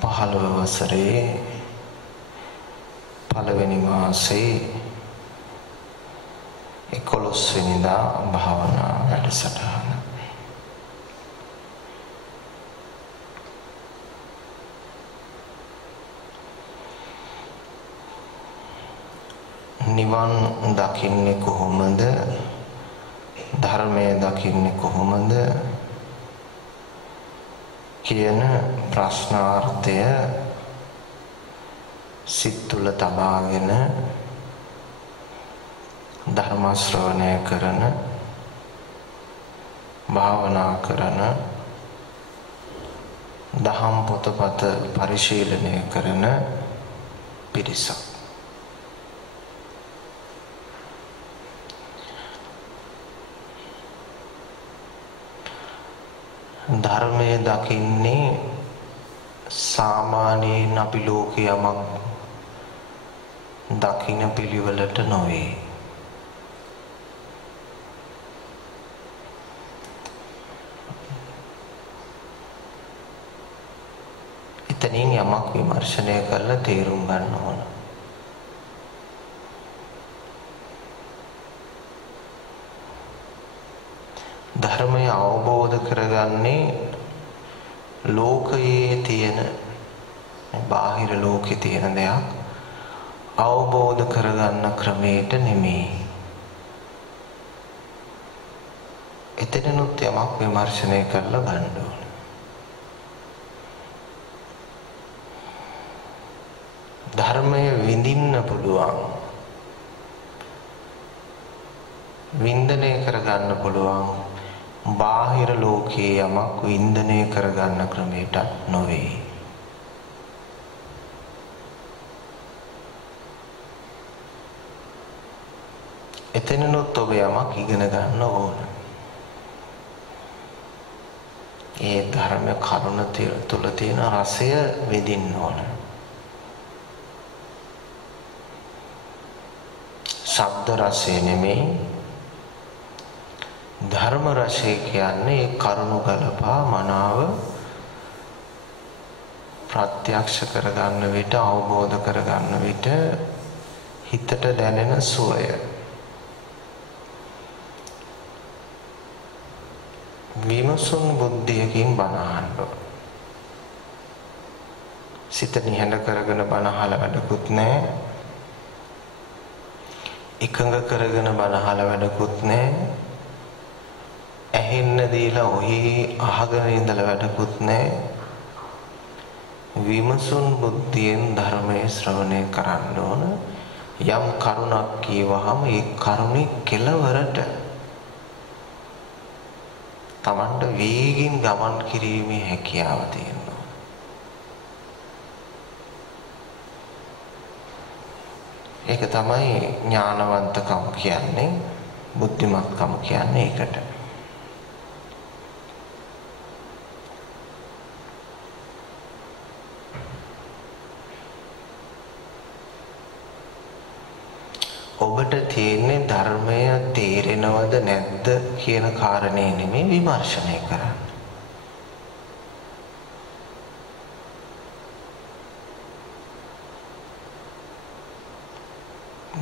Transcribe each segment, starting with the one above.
පහළොව වසරේ පළවෙනි මාසේ 11 වෙනිදා භාවනා වැඩසටහන. නිවන් දකින්නේ කොහොමද? ධර්මය දකින්නේ කොහොමද? කියන ප්‍රශ්නාර්ථය සිත් තුළ තබාගෙන ධර්ම ශ්‍රවණය කරන, භාවනා කරන, දහම් පොතපත පරිශීලනය කරන පිරිසක්. ධර්මය දකින්නේ සාමාන්‍යයෙන් අපි ලෝකේ යමක් දකින්න පිළිවෙලට නොවේ. එතනින් යමක් විමර්ශනය කරලා තේරුම් ගන්න ඕන. ධර්මය අවබෝධ කරගන්නේ ලෝකයේ තියෙන, බාහිර ලෝකේ තියෙන දෙයක් අවබෝධ කරගන්න ක්‍රමයට නෙමෙයි. එතනනුත් යමක් විමර්ශනය කරලා ගන්න ඕන. ධර්මය විඳින්න පුළුවන්, වින්දනය කරගන්න පුළුවන් බාහිර ලෝකයේ යමක් වින්දනය කරගන්න ක්‍රමයට නොවේ. එතනනොත් ඔබ යමක් ඉගෙන ගන්න ඕන. ඒ ධර්ම කරුණ තුළ තියෙන රසය විඳින්න ඕන. ශබ්ද රසය නෙමෙයි, ධර්ම රසය කියන්නේ ඒ කරුණු ගලපා මනාව ප්‍රත්‍යක්ෂ කරගන්න විට, අවබෝධ කරගන්න විට හිතට දැනෙන සුවය. විමසුන් බුද්ධියකින් බණ අහන්න. සිත නිහඬ කරගෙන බණ අහලා වැඩකුත් නැහැ. එකඟ කරගෙන බණ අහලා වැඩකුත් නැහැ. ඇහෙන්න දීලා ඔහි අහගෙන ඉඳලා වැඩකුත් නැහැ. විමසුන් බුද්ධියෙන් ධර්මයේ ශ්‍රවණය කරන්න ඕන. යම් කරුණක් කියවහම ඒ කරුණේ කෙලවරට තමන්ට වේගින් ගමන් කිරීමේ හැකියාව තියෙනවා. ඒක තමයි ඥානවන්තකම කියන්නේ, බුද්ධිමත්කම කියන්නේ ඒකට. ඔබට තියෙන්නේ ධර්මය තේරෙනවද නැද්ද කියන කාරණේ නෙමෙයි විමර්ශනය කරන්න.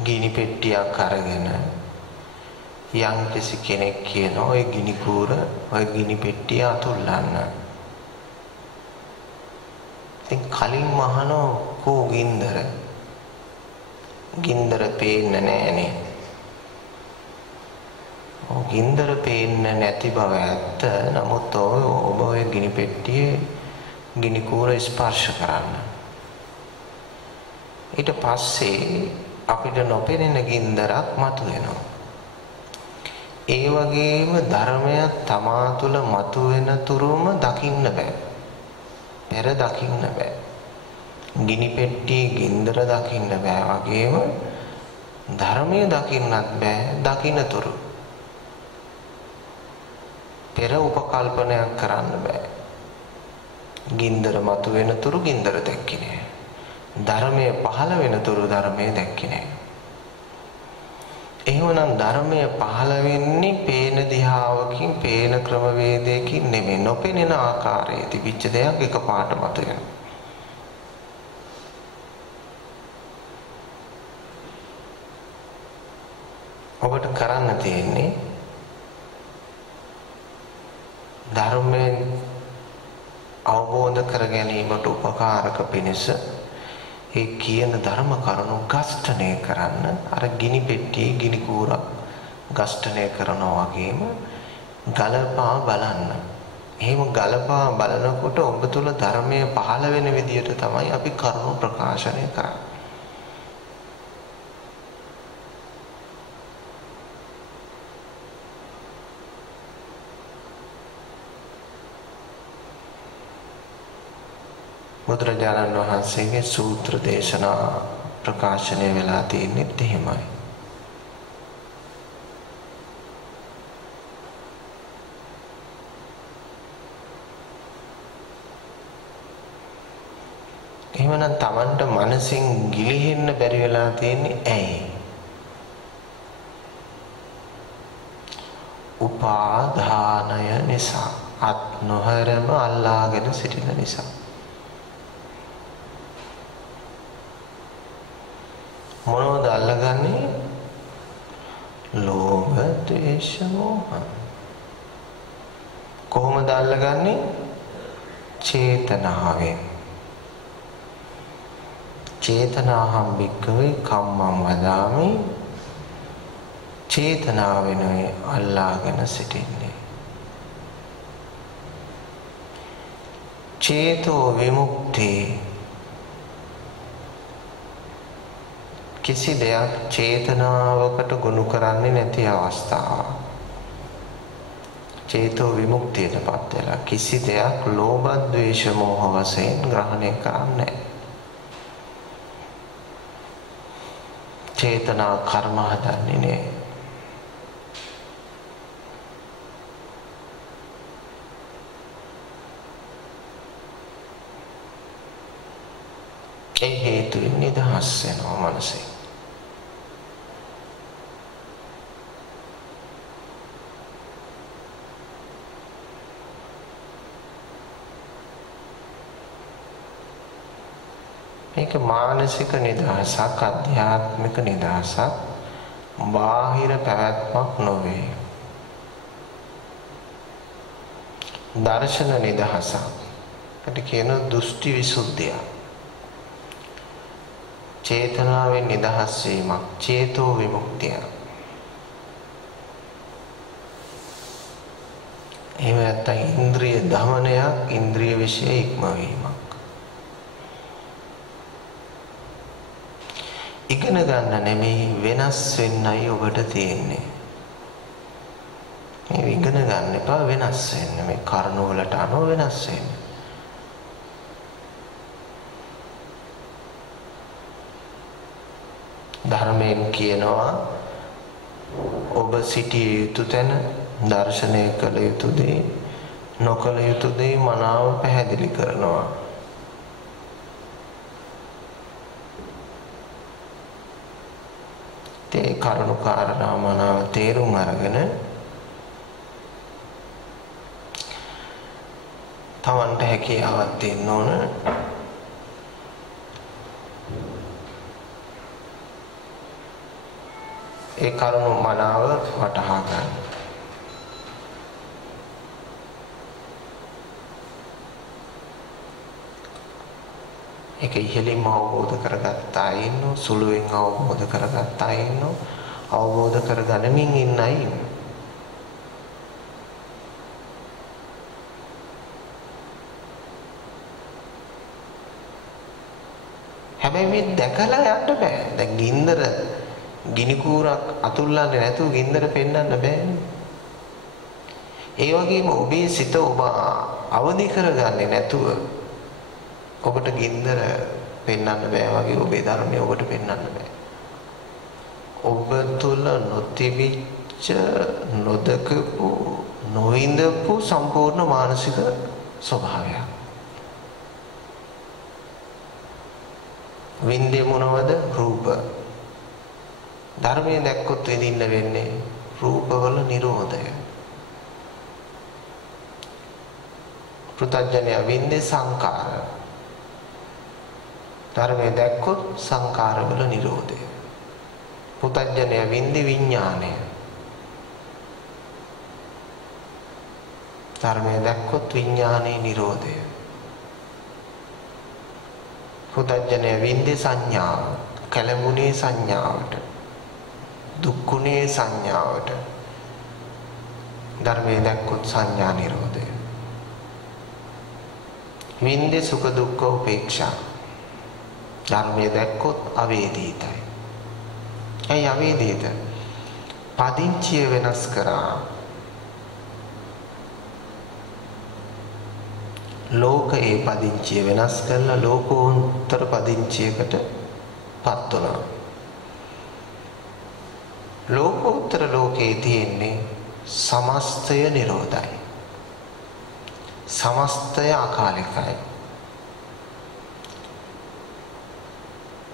ගිනි පෙට්ටියක් අරගෙන යම්කිසි කෙනෙක් කියනවා ඔය ගිනි කූර ඔය ගිනි පෙට්ටිය අතුල්ලන්න. ඉතින් කලින් මහනෝ කෝ ගින්දර? ගින්දර පේන්නේ නැහනේ. ගින්දර පේන්නේ නැති බව ඇත්ත. නමුත් ඔබ ඔය ගිනි පෙට්ටියේ ගිනි කූර ස්පර්ශ කරන්න. ඊට පස්සේ අපිට නොපෙනෙන ගින්දරක් මතුවෙනවා. ඒ වගේම ධර්මය තමා තුළ මතුවෙන තුරුම දකින්න බෑ. පෙර දකින්න බෑ. ගිනි පෙට්ටියේ ගින්දර දකින්න බෑ වගේම ධර්මයේ දකින්නත් බෑ දකින්නතුරු. පෙර උපකල්පනයක් කරන්න බෑ. ගින්දර මතුවෙන තුරු ගින්දර දැක්කේ නෑ. ධර්මයේ පහළ වෙන තුරු ධර්මයේ දැක්කේ නෑ. එහෙමනම් ධර්මය පහළ වෙන්නේ පේන දිහාවකින්, පේන ක්‍රමවේදයකින් නෙමෙයි. නොපෙනෙන ආකාරයේ තිබිච්ච දෙයක් එකපාරට මතුවෙනවා. ඔබට කරන්න තියෙන්නේ ධර්මයෙන් අවබෝධ කර ගැනීමට උපකාරක පිණිස ඒ කියන ධර්ම කරුණු ගස්ඨණය කරන්න. අර ගිනි පෙට්ටියේ ගිනි කූරක් ගස්ඨණය කරනවා වගේම ගලපා බලන්න. එහෙම ගලපා බලනකොට ඔබ තුල ධර්මයේ පහළ වෙන විදියට තමයි අපි කරුණු ප්‍රකාශනය කරන්නේ. බුදුරජාණන් වහන්සේගේ සූත්‍ර දේශනා ප්‍රකාශනය වෙලා තියෙන්නේ එහෙමයි. එහෙමනම් Tamanට මනසින් ගිලිහෙන්න බැරි වෙලා තියෙන්නේ ඇයි? උපාදානය නිසා. අත් නොහැරම අල්ලාගෙන සිටින නිසා. මොනවද අල්ලගන්නේ? ලෝභ, ද්වේෂ, මෝහ. කොහොමද අල්ලගන්නේ? චේතනාවෙන්. චේතනාහම් භික්ඛවේ කම්මං වදාමි. චේතනාවෙන් අල්ලාගෙන සිටින්නේ. චේතෝ විමුක්ති. කිසි දෙයක් චේතනාවකට ගොනු කරන්නේ නැති අවස්ථාව. චේතෝ විමුක්තියටපත් වෙලා කිසි දෙයක් ලෝභ, ද්වේෂ, මෝහ වශයෙන් ග්‍රහණය කරන්නේ නැහැ. චේතනා කර්ම හදන්නේ නැහැ. ඒ හේතුවෙන් නිදහස් වෙනවා මනසේ. මේක මානසික නිදහසක්, අධ්‍යාත්මික නිදහසක්, බාහිර පැවැත්මක් නොවේ. දර්ශන නිදහසක්. ඒකට කියන දෘෂ්ටි විසුද්ධිය. චේතනාවෙන් නිදහස් වීමක්, චේතෝ විමුක්තිය. එහෙම නැත්නම් ඉන්ද්‍රිය දමනයක්, ඉන්ද්‍රිය විෂය ඉක්මවීමක්. ඉගෙන ගන්න නෙමෙයි, වෙනස් වෙන්නයි ඔබට තියෙන්නේ. මේ ඉගෙන ගන්න එපා, වෙනස් වෙන්න. මේ කරුණු වලට අනුව වෙනස් වෙන්න. ධර්මයෙන් කියනවා ඔබ සිටිය යුතු තැන, දර්ශනය කළ යුතු දේ, නොකළ යුතු දේ මනාව පැහැදිලි කරනවා. ඒ කරුණු කාරණා මනාව තේරුම් අරගෙන Tamanට හැකියාවක් තියෙන්න ඕන ඒ කරුණු මනාව වටහා ගන්න. ඒක ඉහෙලින්ම අවබෝධ කරගත්ත අය ඉන්නෝ, සුළුවෙන් අවබෝධ කරගත්ත අය ඉන්නෝ, අවබෝධ කරගනිමින් ඉන්න අය ඉන්නෝ. හැබැයි මේ දැකලා යන්න බෑ. දැන් ගින්දර ගිනි කූරක් අතුල්ලන්නේ නැතුව ගින්දර පෙන්වන්න බෑනේ. ඒ වගේම ඔබේ සිත ඔබ අවදි කරගන්නේ නැතුව ඔබට ගින්දර පෙන්වන්න බෑ වගේ ඔබේ ධර්මය ඔබට පෙන්වන්න බෑ. ඔබ තුල නොතිබිච්ච, නොදකපු, නොවිඳපු සම්පූර්ණ මානසික ස්වභාවයක්. වින්දේ මොනවද? රූප. ධර්මයේ දැක්කොත් විඳින්න වෙන්නේ රූපවල නිරෝධය. පෘථග්ජනය විඳේ සංකාර. ධර්මයේ දැක්කොත් සංකාරවල නිරෝධය. පෘථග්ජනය විඳේ විඥානය. ධර්මයේ දැක්කොත් විඥානයේ නිරෝධය. පෘථග්ජනය විඳේ සංඥාව. කලමුණේ සංඥාවට. දුක්ඛුනේ සංඥාවට. ධර්මයේ දැක්කොත් සංඥා නිරෝධය. විඳේ සුඛ දුක්ඛ උපේක්ෂා. ධර්මයේ දැක්කොත් අවේදිතයි. ඇයි අවේදිත? පදිංචිය වෙනස් කරා. ලෝකයේ පදිංචිය වෙනස් කරලා ලෝකෝත්තර පදිංචියකට පත් වුණා. ලෝකෝත්තර ලෝකයේ තියෙන්නේ සමස්තය නිරෝධයි. සමස්තය අකාලිකයි.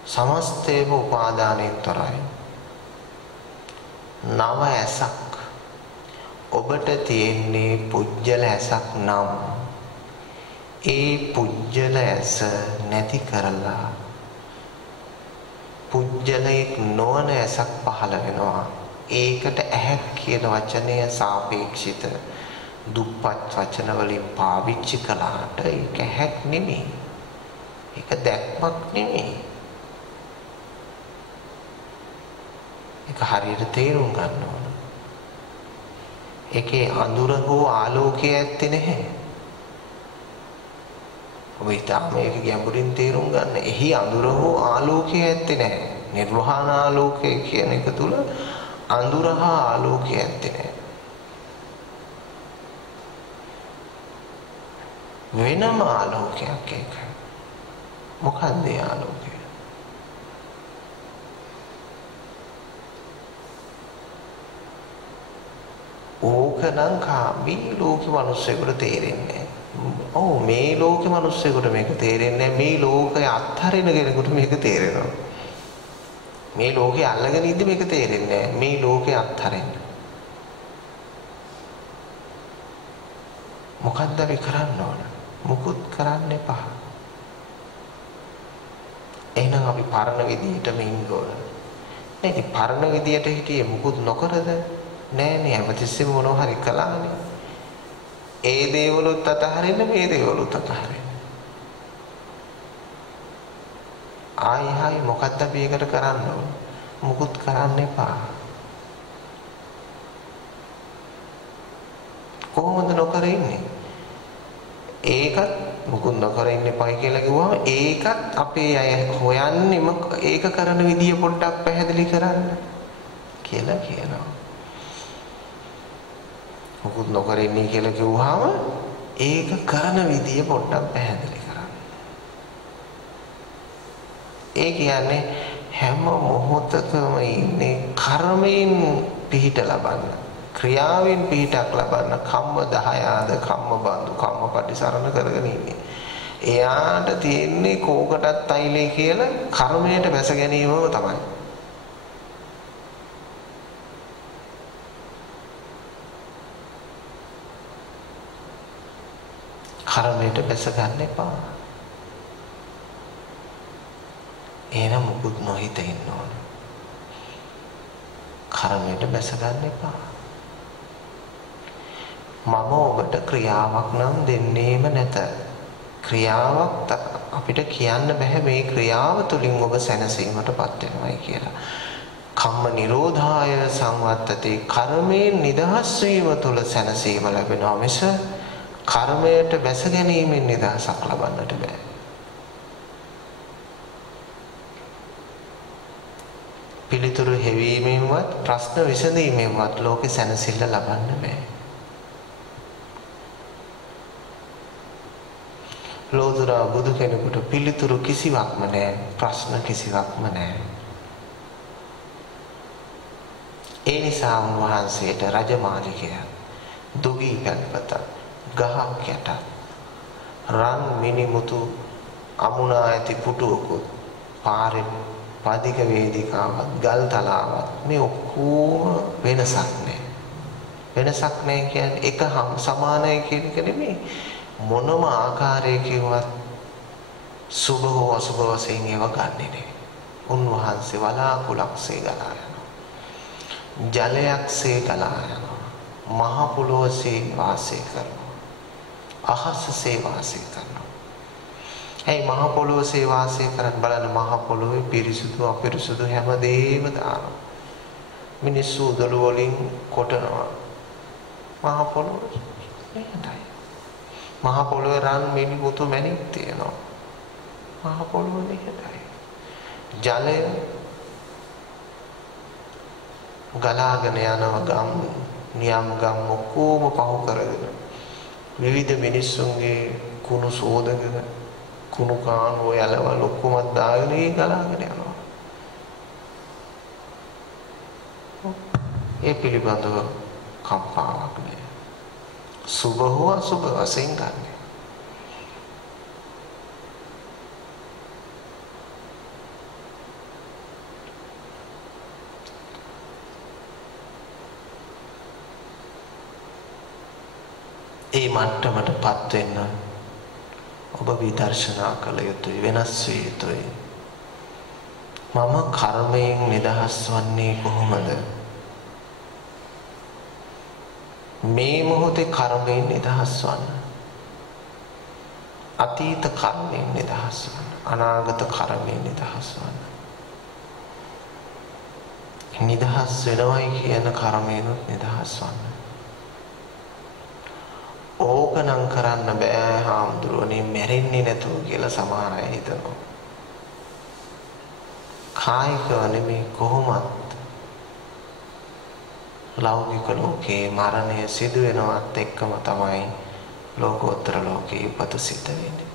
සමස්තයම උපාදානයෙන් තොරයි. නව ඇසක් ඔබට තියෙන්නේ පුජ්‍යල ඇසක් නම් ඒ පුජ්‍යල ඇස නැති කරලා පුජ්‍යලයක් නොවන ඇසක් පහළ වෙනවා. ඒකට ඇහක් කියන වචනය සාපේක්ෂිත දුප්පත් වචන වලින් පාවිච්චි කළාට ඒක ඇහක් නෙමෙයි. ඒක දැක්මක් නෙමෙයි. ඒක හරියට තේරුම් ගන්න ඕන. ඒකේ අඳුර හෝ ආලෝකය ඇත්තේ නැහැ. ඔබ ඊටම මේක ගැඹුරින් තේරුම් ගන්න. එහි අඳුර හෝ ආලෝකය ඇත්තේ නැහැ. නිර්වාණ ආලෝකය කියන එක තුල අඳුර හා ආලෝකය ඇත්තේ නැහැ. වෙනම ආලෝකයක් ඒක. මොකක්ද ඒ ආලෝකය? ඕකනම් කාමී ලෝකේ මිනිස්සුන්ට තේරෙන්නේ. ඔව් මේ ලෝකේ මිනිස්සුන්ට මේක තේරෙන්නේ. මේ ලෝකය අත්හරින කෙනෙකුට මේක තේරෙනවා. මේ ලෝකේ අල්ලගෙන ඉඳි මේක තේරෙන්නේ නැහැ. මේ ලෝකේ අත්හරින්න. මොකක්ද අපි කරන්න ඕන? මුකුත් කරන්න එපා. එහෙනම් අපි පරණ විදියටම ඉන්න ඕන. නේද? පරණ විදියට හිටියේ මුකුත් නොකරද? නෑනේ හැමතිස්සෙම මොනවා හරි කළානේ. ඒ දේවලුත් අතහරින්න මේ දේවලුත් අතහරින්න. ආයි මොකක්ද අපි ඒකට කරන්න ඕන? මුකුත් කරන්න එපා. කොහොමද නොකර ඉන්නේ? ඒකත් මුකුත් නොකර ඉන්න එපා කියලා කිව්වම ඒකත් අපේ අය හොයන්නෙම ඒක කරන විදිය පොඩ්ඩක් පැහැදිලි කරන්න කියලා කියනවා. මුකුත් නොකර ඉන්නේ කියලා කිව්වහම ඒක කරන විදිය පොඩ්ඩක් පැහැදිලි කරන්න. ඒ කියන්නේ හැම මොහොතකම ඉන්නේ කර්මයෙන් පිහිට ලබන්න. ක්‍රියාවෙන් පිහිටක් ලබන්න කම්ම 10 කම්ම බඳු කම්ම පටිසරණ කරගෙන ඉන්නේ. එයාට තියෙන්නේ කෝකටත් අයිලේ කියලා කර්මයට වැස ගැනීමම තමයි. කර්මයට වැස ගන්න එපා. එහෙනම් මුකුත් නොහිත ඉන්න ඕන. කර්මයට වැස ගන්න එපා. මම ඔබට ක්‍රියාවක් නම් දෙන්නේම නැත. ක්‍රියාවක් අපිට කියන්න බෑ මේ ක්‍රියාව තුලින් ඔබ සැනසීමටපත් වෙනවයි කියලා. කම්ම නිරෝධාය සංවත්තති. කර්මයෙන් නිදහස් වීම තුල සැනසීම ලැබෙනවා මිස කර්මයට වැස ගැනීමෙන් නිදහසක් ලබන්නට බෑ. පිළිතුරු හෙවීමෙන්වත් ප්‍රශ්න විසඳීමෙන්වත් ලෝකේ සැනසෙල්ල ලබන්න බෑ. ලෝතුරා බුදු කෙනෙකුට පිළිතුරු කිසිවක්ම නැහැ, ප්‍රශ්න කිසිවක්ම නැහැ. ඒ නිසා උන්වහන්සේට රජමාලිගය, දුගී පැල්පත, ගහක් යට, රන් මිනිමුතු අමුණා ඇති පුටුවකුත්, පාරේ පාදික වේදිකාවත් ගල් තලාවත් මේ ඔක්කොම වෙනසක් නෑ. වෙනසක් නෑ කියන්නේ එක සමානයි කියන එක නෙමෙයි. මොනම ආකාරයකින්වත් සුභ හෝ අසුභ වශයෙන් ඒව ගන්නෙ නෑ. උන්වහන්සේ වලාකුලක්සේ ගලා යනවා. ජලයක්සේ ගලා යනවා. මහ පොළොවසේ වාසය කරනවා. අහසසේ වාසය කරනවා. ඒ මහ පොළොවසේ වාසය කරන් බලන්න මහ පොළොවේ පිරිසුදු අපිරිසුදු හැමදේම දානවා. මිනිස්සු උදළු වලින් කොටනවා. මහ පොළොව එහෙමයි. මහ පොළොවේ රන් මිනි මුතු මැණික් තියෙනවා. මහ පොළොව මෙහෙමයි. ජලය ගලාගෙන යනවා ගම් නියම් ගම් ඔක්කොම පහු කරගෙන විවිධ මිනිස්සුන්ගේ කුණු සෝදගෙන කුණු කාණු යලවල් ඔක්කොම දාගෙන ගලාගෙන යනවා. ඒ පිළිබඳව කම්පාවක් නෑ. සුභ හෝ අසුභ වශයෙන් ගන්න. ඒ මට්ටමටපත් වෙන්න ඔබ විදර්ශනා කළ යුතුයි වෙනස් විය යුතුයි. මම කර්මයෙන් නිදහස් වන්නේ කොහොමද? මේ මොහොතේ කර්මයෙන් නිදහස් වන්න. අතීත කර්මයෙන් නිදහස් වන්න. අනාගත කර්මයෙන් නිදහස් වන්න. නිදහස් වෙනවයි කියන කර්මයෙන්ුත් නිදහස් වන්න. ඕකනම් කරන්න බෑ හාමුදුරුවනේ මැරෙන්නේ නැතුව කියලා සමහර අය හිතනවා. කායිකව නෙමෙයි කොහොමත් ලෞකික ලෝකේ මරණය සිදු වෙනවත් එක්කම තමයි ලෝකෝත්තර ලෝකේ ඉපත සිද්ධ වෙන්නේ.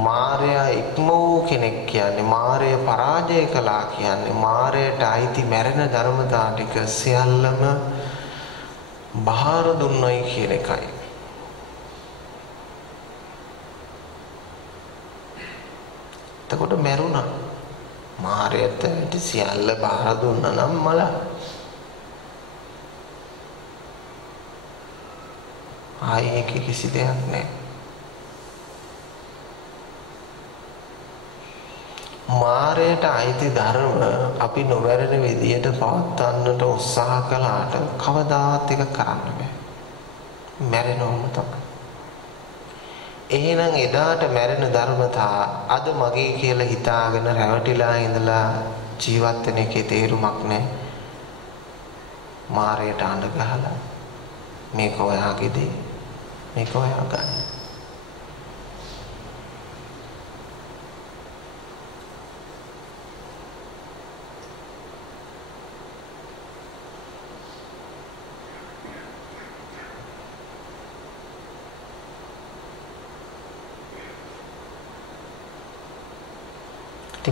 මාරයා ඉක්ම වූ කෙනෙක් කියන්නේ මාරය පරාජය කළා කියන්නේ මාරයට අයිති මැරෙන ධර්මතා ටික සියල්ලම බාහිර දුන්නයි කියන එකයි. එතකොට මැරුණා. මාරයට සියල්ල බාහිර දුන්නා නම් මල. ආයේ කිසි දෙයක් නැහැ. මාරයට අයිති ධර්ම අපි නොවැරෙන විදියට පවත්වන්නට උත්සාහ කළාට කවදාවත් ඒක කරන්න බෑ. මැරෙනවම තමයි. එහෙනම් එදාට මැරෙන ධර්මතා අද මගේ කියලා හිතාගෙන රැවටිලා ඉඳලා ජීවත් වෙන එකේ තේරුමක් නැහැ. මාරයට අඬ ගහලා මේක ඔයාගේ දේ. මේක ඔයා ගන්න.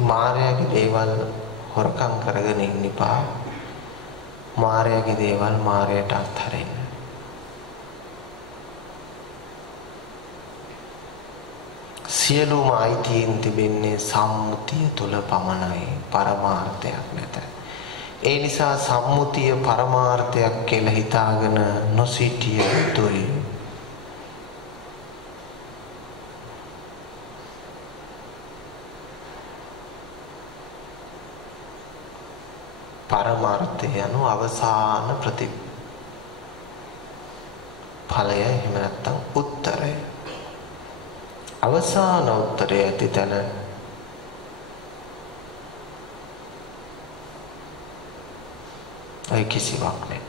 මාරයාගේ දේවල් හොරකම් කරගෙන ඉන්න එපා. මාරයාගේ දේවල් මාරයට අත්හරින්න. සියලුම අයිතීන් තිබෙන්නේ සම්මුතිය තුල පමණයි, පරමාර්ථයක් නැත. ඒ නිසා සම්මුතිය පරමාර්ථයක් කියලා හිතාගෙන නොසිටිය යුතුයි. පරමාර්ථය යනු අවසාන ප්‍රතිඵලය එහෙම නැත්නම් උත්තරය. අවසාන උත්තරය ඇති තැන අය කිසිවක් නැහැ.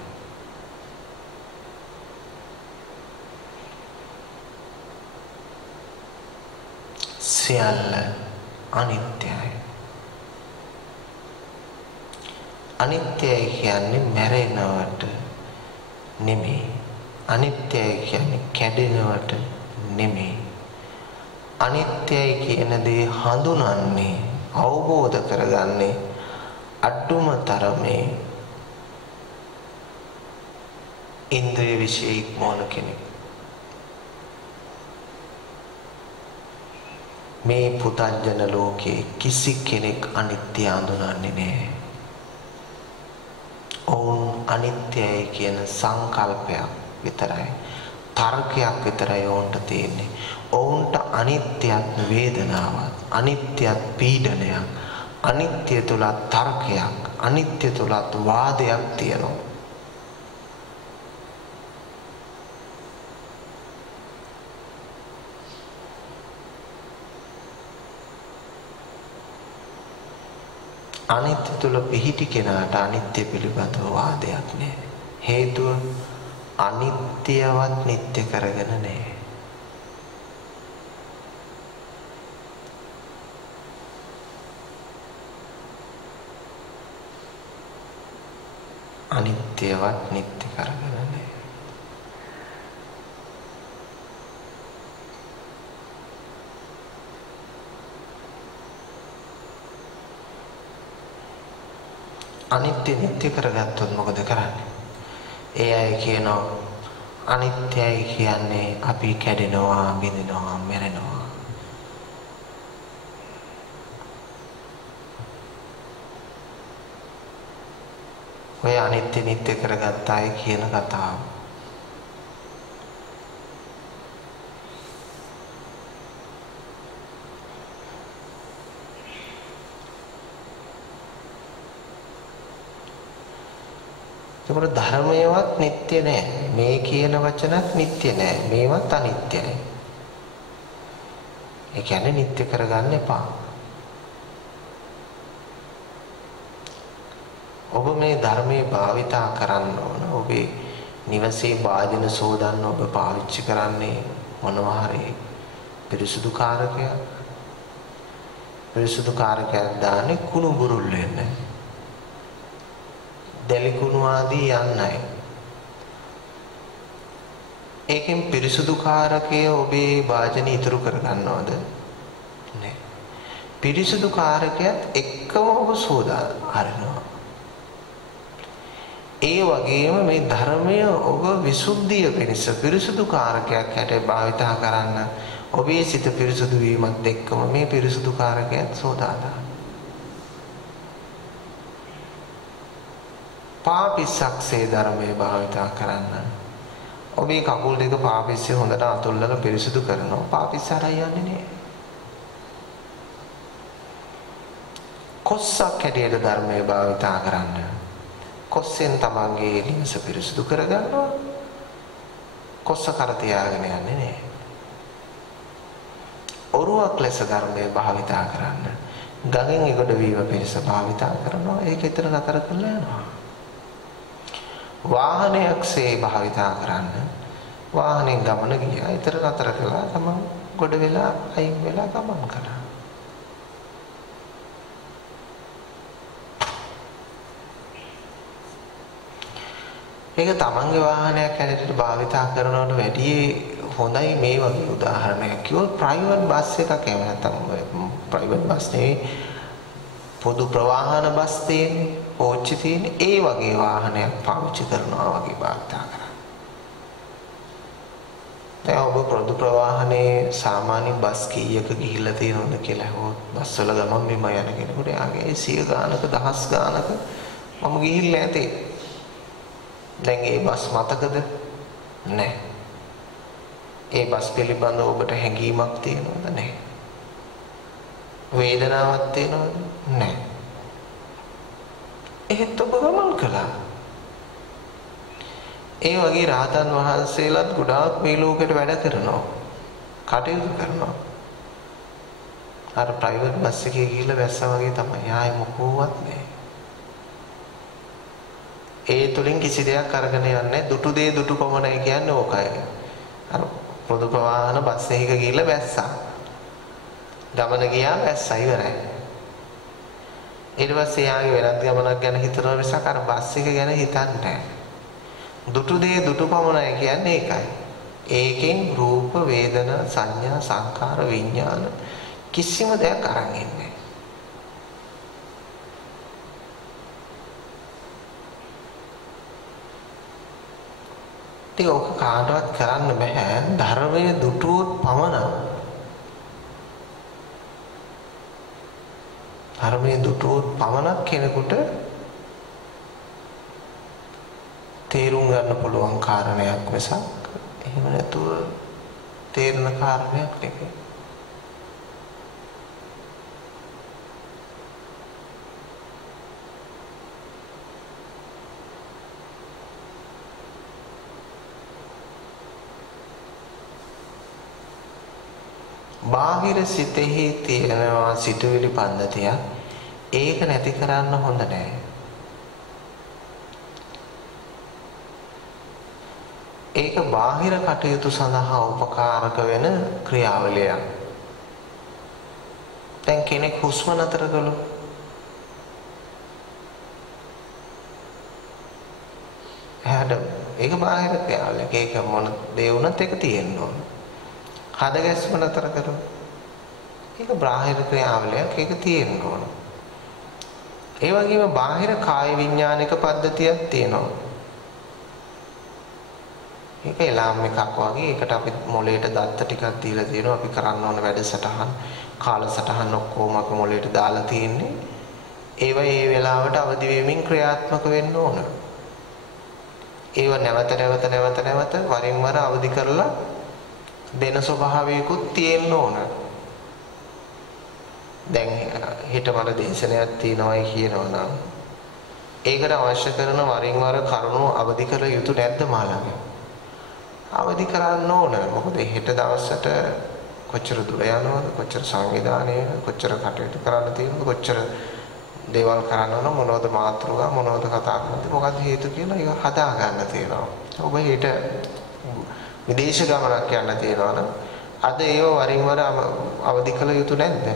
සියල්ල අනිත්‍යයි. අනිත්‍යයි කියන්නේ මැරෙනවට නෙමෙයි. අනිත්‍යයි කියන්නේ කැඩෙනවට නෙමෙයි. අනිත්‍යයි කියන දේ හඳුනන්නේ අවබෝධ කරගන්නේ අඩුම තරමේ ඉන්ද්‍රිය විශේෂ මොන කෙනෙක්. මේ පුතඥන ලෝකේ කිසි කෙනෙක් අනිත්‍ය අඳුනන්නේ නැහැ. ඔවුන් අනිත්‍යයි කියන සංකල්පයක් විතරයි, තර්කයක් විතරයි ඔවුන්ට තියෙන්නේ. ඔවුන්ට අනිත්‍යත් වේදනාවක්, අනිත්‍යත් පීඩනයක්, අනිත්‍ය තුල තර්කයක්, අනිත්‍ය තුල වාදයක් තියෙනවා. අනිත්‍ය තුල පිහිටි කෙනාට අනිත්‍ය පිළිබඳව වාදයක් නැහැ. හේතුව අනිත්‍යවත් නිට්ටය කරගෙන නැහැ. අනිත්‍යවත් නිට්ටය කරගෙන නැහැ. අනිත්‍ය නිට්ටය කරගත්තොත් මොකද කරන්නේ? ඒ අය කියනවා අනිත්‍යයි කියන්නේ අපි කැඩෙනවා, බිඳෙනවා, මැරෙනවා. ඔය අනිත්‍ය නිට්ටය කරගත්ත අය කියන කතාව. ඒකට ධර්මයවත් නිට්ටය නෑ. මේ කියන වචනත් නිට්ටය නෑ. මේවත් අනිත්‍යයි. ඒ කියන්නේ නිට්ටය කරගන්න එපා. ඔබ මේ ධර්මයේ භාවිතා කරන්න ඕන. ඔබේ නිවසේ වාදින සෝදන්න ඔබ පාවිච්චි කරන්නේ මොනවා හරි පිරිසුදු කාරකයක්. පිරිසුදු කාරකයක් දාන්නේ කුණු බුරුල් වෙන්නේ. දෙලිකුණු ආදී යන්නයි. ඒකෙන් පිරිසුදු කාරකය ඔබේ වාජන ඉතුරු කර ගන්නවද? නෑ. පිරිසුදු කාරකයත් එක්කම ඔබ සෝදා හරිනවා. ඒ වගේම මේ ධර්මය ඔබ විසුද්ධිය පිණිස පිරිසුදු කාරකයක් හැටියට භාවිතා කරන්න ඔබේ සිත පිරිසුදු වීමත් එක්කම මේ පිරිසුදු කාරකයත් සෝදා දාන්න. පාපිස්සක්සේ ධර්මයේ භාවිතා කරන්න. ඔබේ කකුල් දෙක පාපිස්සේ හොඳට අතුල්ලලා පිරිසුදු කරනවා. පාපිස්ස හරයි යන්නේ නෑ. කොස්සක් හැටියට ධර්මයේ භාවිතා කරන්න. කොස්සෙන් තමන්ගේ නිවස පිරිසුදු කරගන්නවා. කොස්ස කර තියාගෙන යන්නේ නෑ. ඔරුවක් ලෙස ධර්මයේ භාවිතා කරන්න. ගඟෙන් එගොඩ වීම පිණිස භාවිතා කරනවා. ඒක ඊතර නතර කරලා යනවා. වාහනයක්සේ භාවිතා කරන්න. වාහනේ ගමන ගියා. ඊතර නතර කළා. තමන් ගොඩ වෙලා අයින් වෙලා ගමන් කළා. ඒක තමන්ගේ වාහනයක් හැටියට භාවිතා කරනවට වැඩිය හොඳයි මේ වගේ උදාහරණයක් කිව්වොත් ප්‍රයිවට් බස් එකක් එහෙම නැත්නම් ප්‍රයිවට් බස් නෙවෙයි පොදු ප්‍රවාහන බස් තියෙන්නේ පෝච්චි තියෙන්නේ ඒ වගේ වාහනයක් පාවිච්චි කරනවා වගේ භාවිතා කරන්න. දැන් ඔබ පොදු ප්‍රවාහනේ සාමාන්‍ය බස් කීයක ගිහිල්ලා තියෙනවද කියලා හොත් බස් වල ගමන් බිම යන කෙනෙකුට යාගේ 100 ගානක දහස් ගානක මම ගිහිල්ලා ඇති. දැන් ඒ බස් මතකද? නැහැ. ඒ බස් පිළිබඳව ඔබට හැඟීමක් තියෙනවද? නැහැ. වේදනාවක් තියෙනවද? නැහැ. එහෙත් ඔබ ගමන් කළා. ඒ වගේ රහතන් වහන්සේලාත් ගොඩාක් මේ ලෝකෙට වැඩ කරනවා. කටයුතු කරනවා. අර ප්‍රයිවට් බස් එකේ ගිහිල්ලා වැස්සා වගේ තමයි. ආයේ මොකෝවත් නැහැ. ඒ තුලින් කිසි දෙයක් අරගෙන යන්නේ දුටු දේ දුටු පමණයි කියන්නේ ඕකයි. අර පොදු ප්‍රවාහන බස් එකක ගිහිල්ලා වැස්සා. ගමන ගියා වැස්සා ඉවරයි. ඊට පස්සේ යාගේ වෙනත් ගමනක් ගැන හිතනවා මිසක් අර බස් එක ගැන හිතන්නේ නැහැ. දුටු දේ දුටු පමණයි කියන්නේ ඒකයි. ඒකෙන් රූප වේදනා සංඥා සංකාර විඥාන කිසිම දෙයක් අරන් ඉන්නේ. ඒක කාටවත් කරන්න බෑ ධර්මයේ දුටුවොත් පමණ. ධර්මයේ දුටුවොත් පමණක් කෙනෙකුට තේරුම් ගන්න පුළුවන් කාරණයක් මිසක් එහෙම නැතුව තේරෙන කාරණයක් නෙවෙයි. බාහිර සිතෙහි තියෙනවා සිතුවිලි පද්ධතියක්. ඒක නැති කරන්න හොඳ නෑ. ඒක බාහිර කටයුතු සඳහා උපකාරක වෙන ක්‍රියාවලියක්. දැන් කෙනෙක් හුස්ම නතර කළොත් එයාට ඒක බාහිර ක්‍රියාවලියක්. ඒක මොන දේ වුණත් ඒක තියෙන්න ඕන. හද ගැස්ම නතර කරමු. ඒක බාහිර ක්‍රියාවලියක්. ඒක තියෙන්න ඕන. ඒ වගේම බාහිර කාය විඥානික පද්ධතියක් තියෙනවා. ඒක එලාම් එකක් වගේ. ඒකට අපි මොළයට දත්ත ටිකක් දීලා තියෙනවා. අපි කරන්න ඕන වැඩසටහන්, කාලසටහන් ඔක්කොම අපි මොළයට දාලා තියෙන්නේ. ඒවා ඒ වෙලාවට අවදි වෙමින් ක්‍රියාත්මක වෙන්න ඕන. ඒව නැවත වරින් වර අවදි කරලා දෙන ස්වභාවයකුත් තියෙන්න ඕන. දැන් හිත මර දේශනයක් තියෙනවායි කියනවා නම් ඒකට අවශ්‍ය කරන වරින් වර කරුණු අවදි කර යුතු නැද්ද මාළගේ? අවදි කරන්න ඕන. මොකද හෙට දවසට කොච්චර දුර යනවද, කොච්චර සංවිධානය, කොච්චර කටයුතු කරන්න තියෙනවද, කොච්චර දේවල් කරන්න ඕන, මොනවද මාතෘකා, මොනවද කතා කරන්නේ, මොකක්ද හේතු කියලා ඒක හදා ගන්න තියෙනවා. ඔබ හෙට විදේශ ගමනක් යන්න තියෙනවා නම් අද ඒව වරින් වර අවදි කළ යුතු නැද්ද?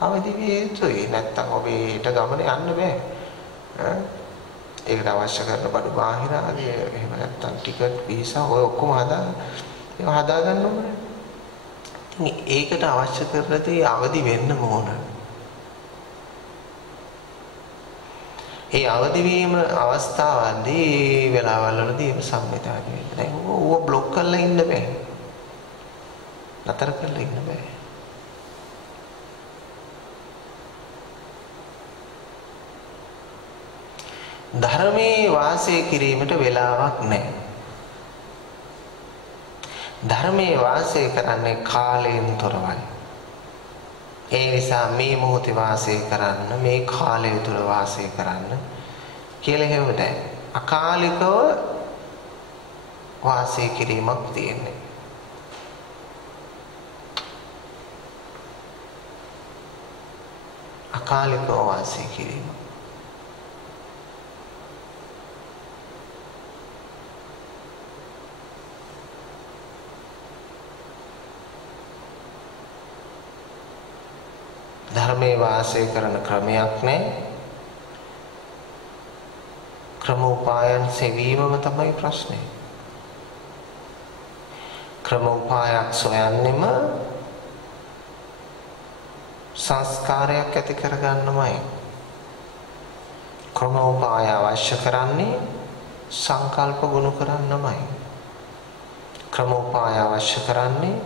අවදි විය යුතුයි. නැත්තම් ඔබේ හෙට ගමන යන්න බෑ. ඒකට අවශ්‍ය කරන බඩු බාහිර ආදී එහෙම නැත්තම් ටිකට් වීසා ඔය ඔක්කොම හදා ගන්න ඕනේ. ඒකට අවශ්‍ය කරන දේ අවදි වෙන්න ඕන. ඒ අවදි වීම අවස්ථාවදී වෙලාවල් වලදී ඒක සංවිධානය වෙනවා. දැන් ඌව બ્લોක් කරලා ඉන්න බෑ. නතර කරලා ඉන්න බෑ. ධර්මයේ වාසය කිරීමට වෙලාවක් නැහැ. ධර්මයේ වාසය කරන්නේ කාලයෙන් තොරවයි. ඒ නිසා මේ මොහොතේ වාසය කරන්න, මේ කාලය තුල වාසය කරන්න කියලා හෙව්වද? අකාලිකව වාසය කිරීමක් තියෙන්නේ. අකාලිකව වාසය කිරීම. ධර්මයේ වාසය කරන ක්‍රමයක් නැහැ. ක්‍රමෝපායන් සෙවීමම තමයි ප්‍රශ්නේ. ක්‍රමෝපායක් සොයන්නෙම සංස්කාරයක් ඇති කරගන්නමයි. ක්‍රමෝපාය අවශ්‍ය කරන්නේ සංකල්ප ගුණ කරන්නමයි. ක්‍රමෝපාය අවශ්‍ය කරන්නේ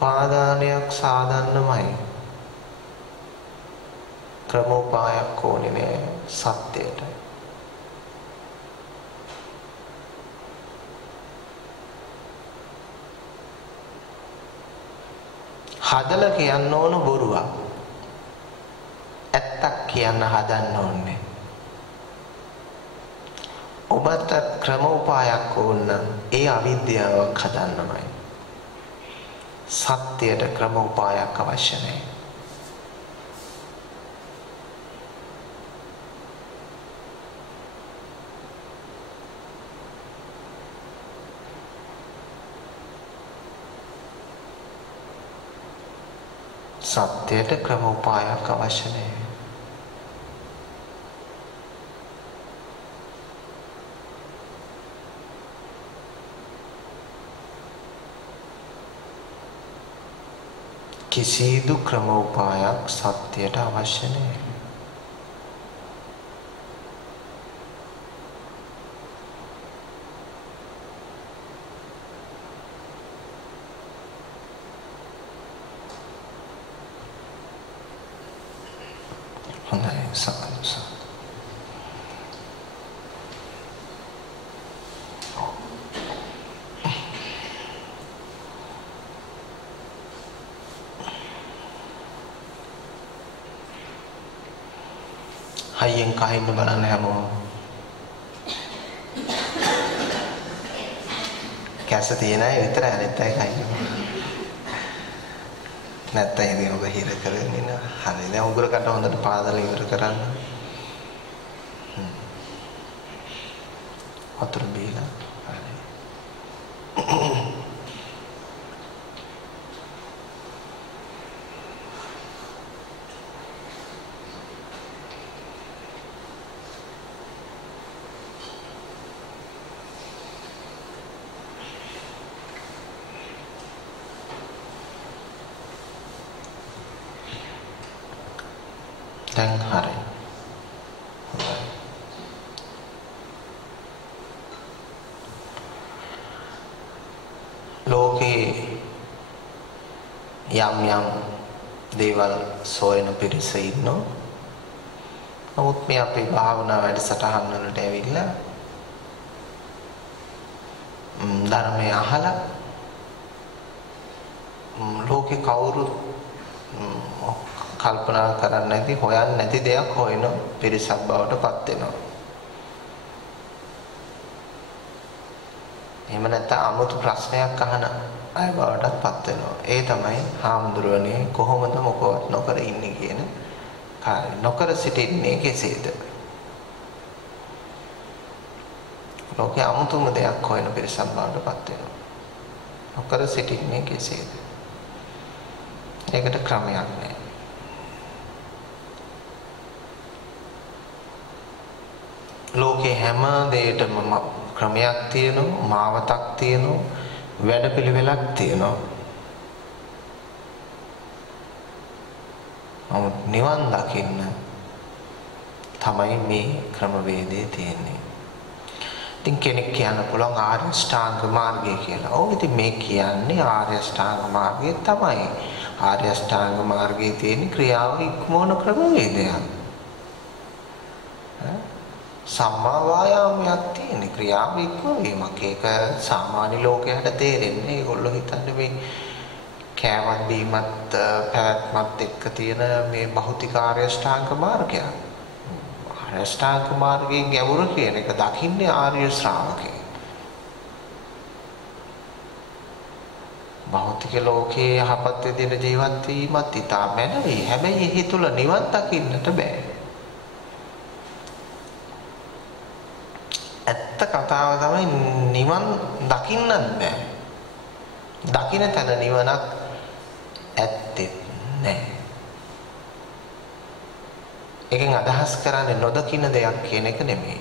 පාදානයක් සාදන්නමයි. ක්‍රමෝපායක් ඕනේ නෑ සත්‍යයට. හදලා කියන්න ඕන බොරුවක්. ඇත්තක් කියන්න හදන්න ඕනේ. ඔබට ක්‍රමෝපායක් ඕන නම් ඒ අවිද්‍යාවක් හදන්නමයි. සත්‍යයට ක්‍රමෝපායක් අවශ්‍ය නැහැ. සත්‍යයට ක්‍රමෝපායක් අවශ්‍ය නැහැ. කිසිදු ක්‍රමෝපායක් සත්‍යයට අවශ්‍ය නැහැ. හොඳයි සාදු සාදු. හයියෙන් කහින්න බලන්න හැමෝම. කැස තියන අය විතරයි අනිත් අය කහින්න. නැත්තම් ඉතින් ඔබ හිර කරගෙන ඉන්න. හරි දැන් උගුරකට හොඳට පාදලා ඉවර කරන්න. වතුර බීලා. හරි. දැන් හරි. ලෝකේ යම් දේවල් සොයන පිරිස ඉන්නවා. නමුත් මේ අපේ භාවනා වැඩසටහන් වලට ඇවිල්ලා ධර්මය අහලා ලෝකේ කවුරුත් කල්පනා කරන්නේ නැති හොයන්නේ නැති දෙයක් හොයන පිරිසක් බවට පත් වෙනවා. එහෙම නැත්නම් 아무තු ප්‍රශ්නයක් අහන අය බවටත් පත් වෙනවා. ඒ තමයි හාමුදුරුවනේ කොහොමද මොකවත් නොකර ඉන්නේ කියන කාර්ය. නොකර සිටින්නේ කෙසේද? ලෝකේ 아무තුම දෙයක් හොයන පිරිසක් බවට පත් වෙනවා. නොකර සිටින්නේ කෙසේද? ඒකට ක්‍රමයක් නැහැ. ලෝකේ හැම දෙයකටම ක්‍රමයක් තියෙනවා, මාවතක් තියෙනවා, වැඩපිළිවෙලක් තියෙනවා. නමුත් නිවන් දකින්න තමයි මේ ක්‍රමවේදය තියෙන්නේ. ඉතින් කෙනෙක් කියන්න පුළුවන් ආර්ය ශ්‍රාංග මාර්ගය කියලා. ඔව් ඉතින් මේ කියන්නේ ආර්ය ශ්‍රාංග මාර්ගය තමයි. ආර්ය ශ්‍රාංග මාර්ගයේ තියෙන ක්‍රියාව ඉක්මවන ක්‍රමවේදයක්. සම්මා වායාමයක් තියෙන ක්‍රියාව ඉක්මවීමක්. ඒක සාමාන්‍ය ලෝකයට තේරෙන්නේ. ඒගොල්ලෝ හිතන්නේ මේ කෑමත් බීමත් පැවැත්මත් එක්ක තියෙන මේ භෞතික ආර්ය ශ්‍රාංග මාර්ගය. ආර්ය ශ්‍රාංග මාර්ගයේ ගැඹුර කියන එක දකින්නේ ආර්ය ශ්‍රාවකේ. භෞතික ලෝකයේ යහපත් විදිහට ජීවත් වීමත් ඉතා මැනවි. හැබැයි එහි තුල නිවන් දකින්නට බෑ. ඇත්ත කතාව තමයි නිවන් දකින්නත් බෑ. දකින්න තැන නිවනක් ඇත්තේ නැහැ. එකෙන් අදහස් කරන්නේ නොදකින්න දෙයක් කියන එක නෙමෙයි.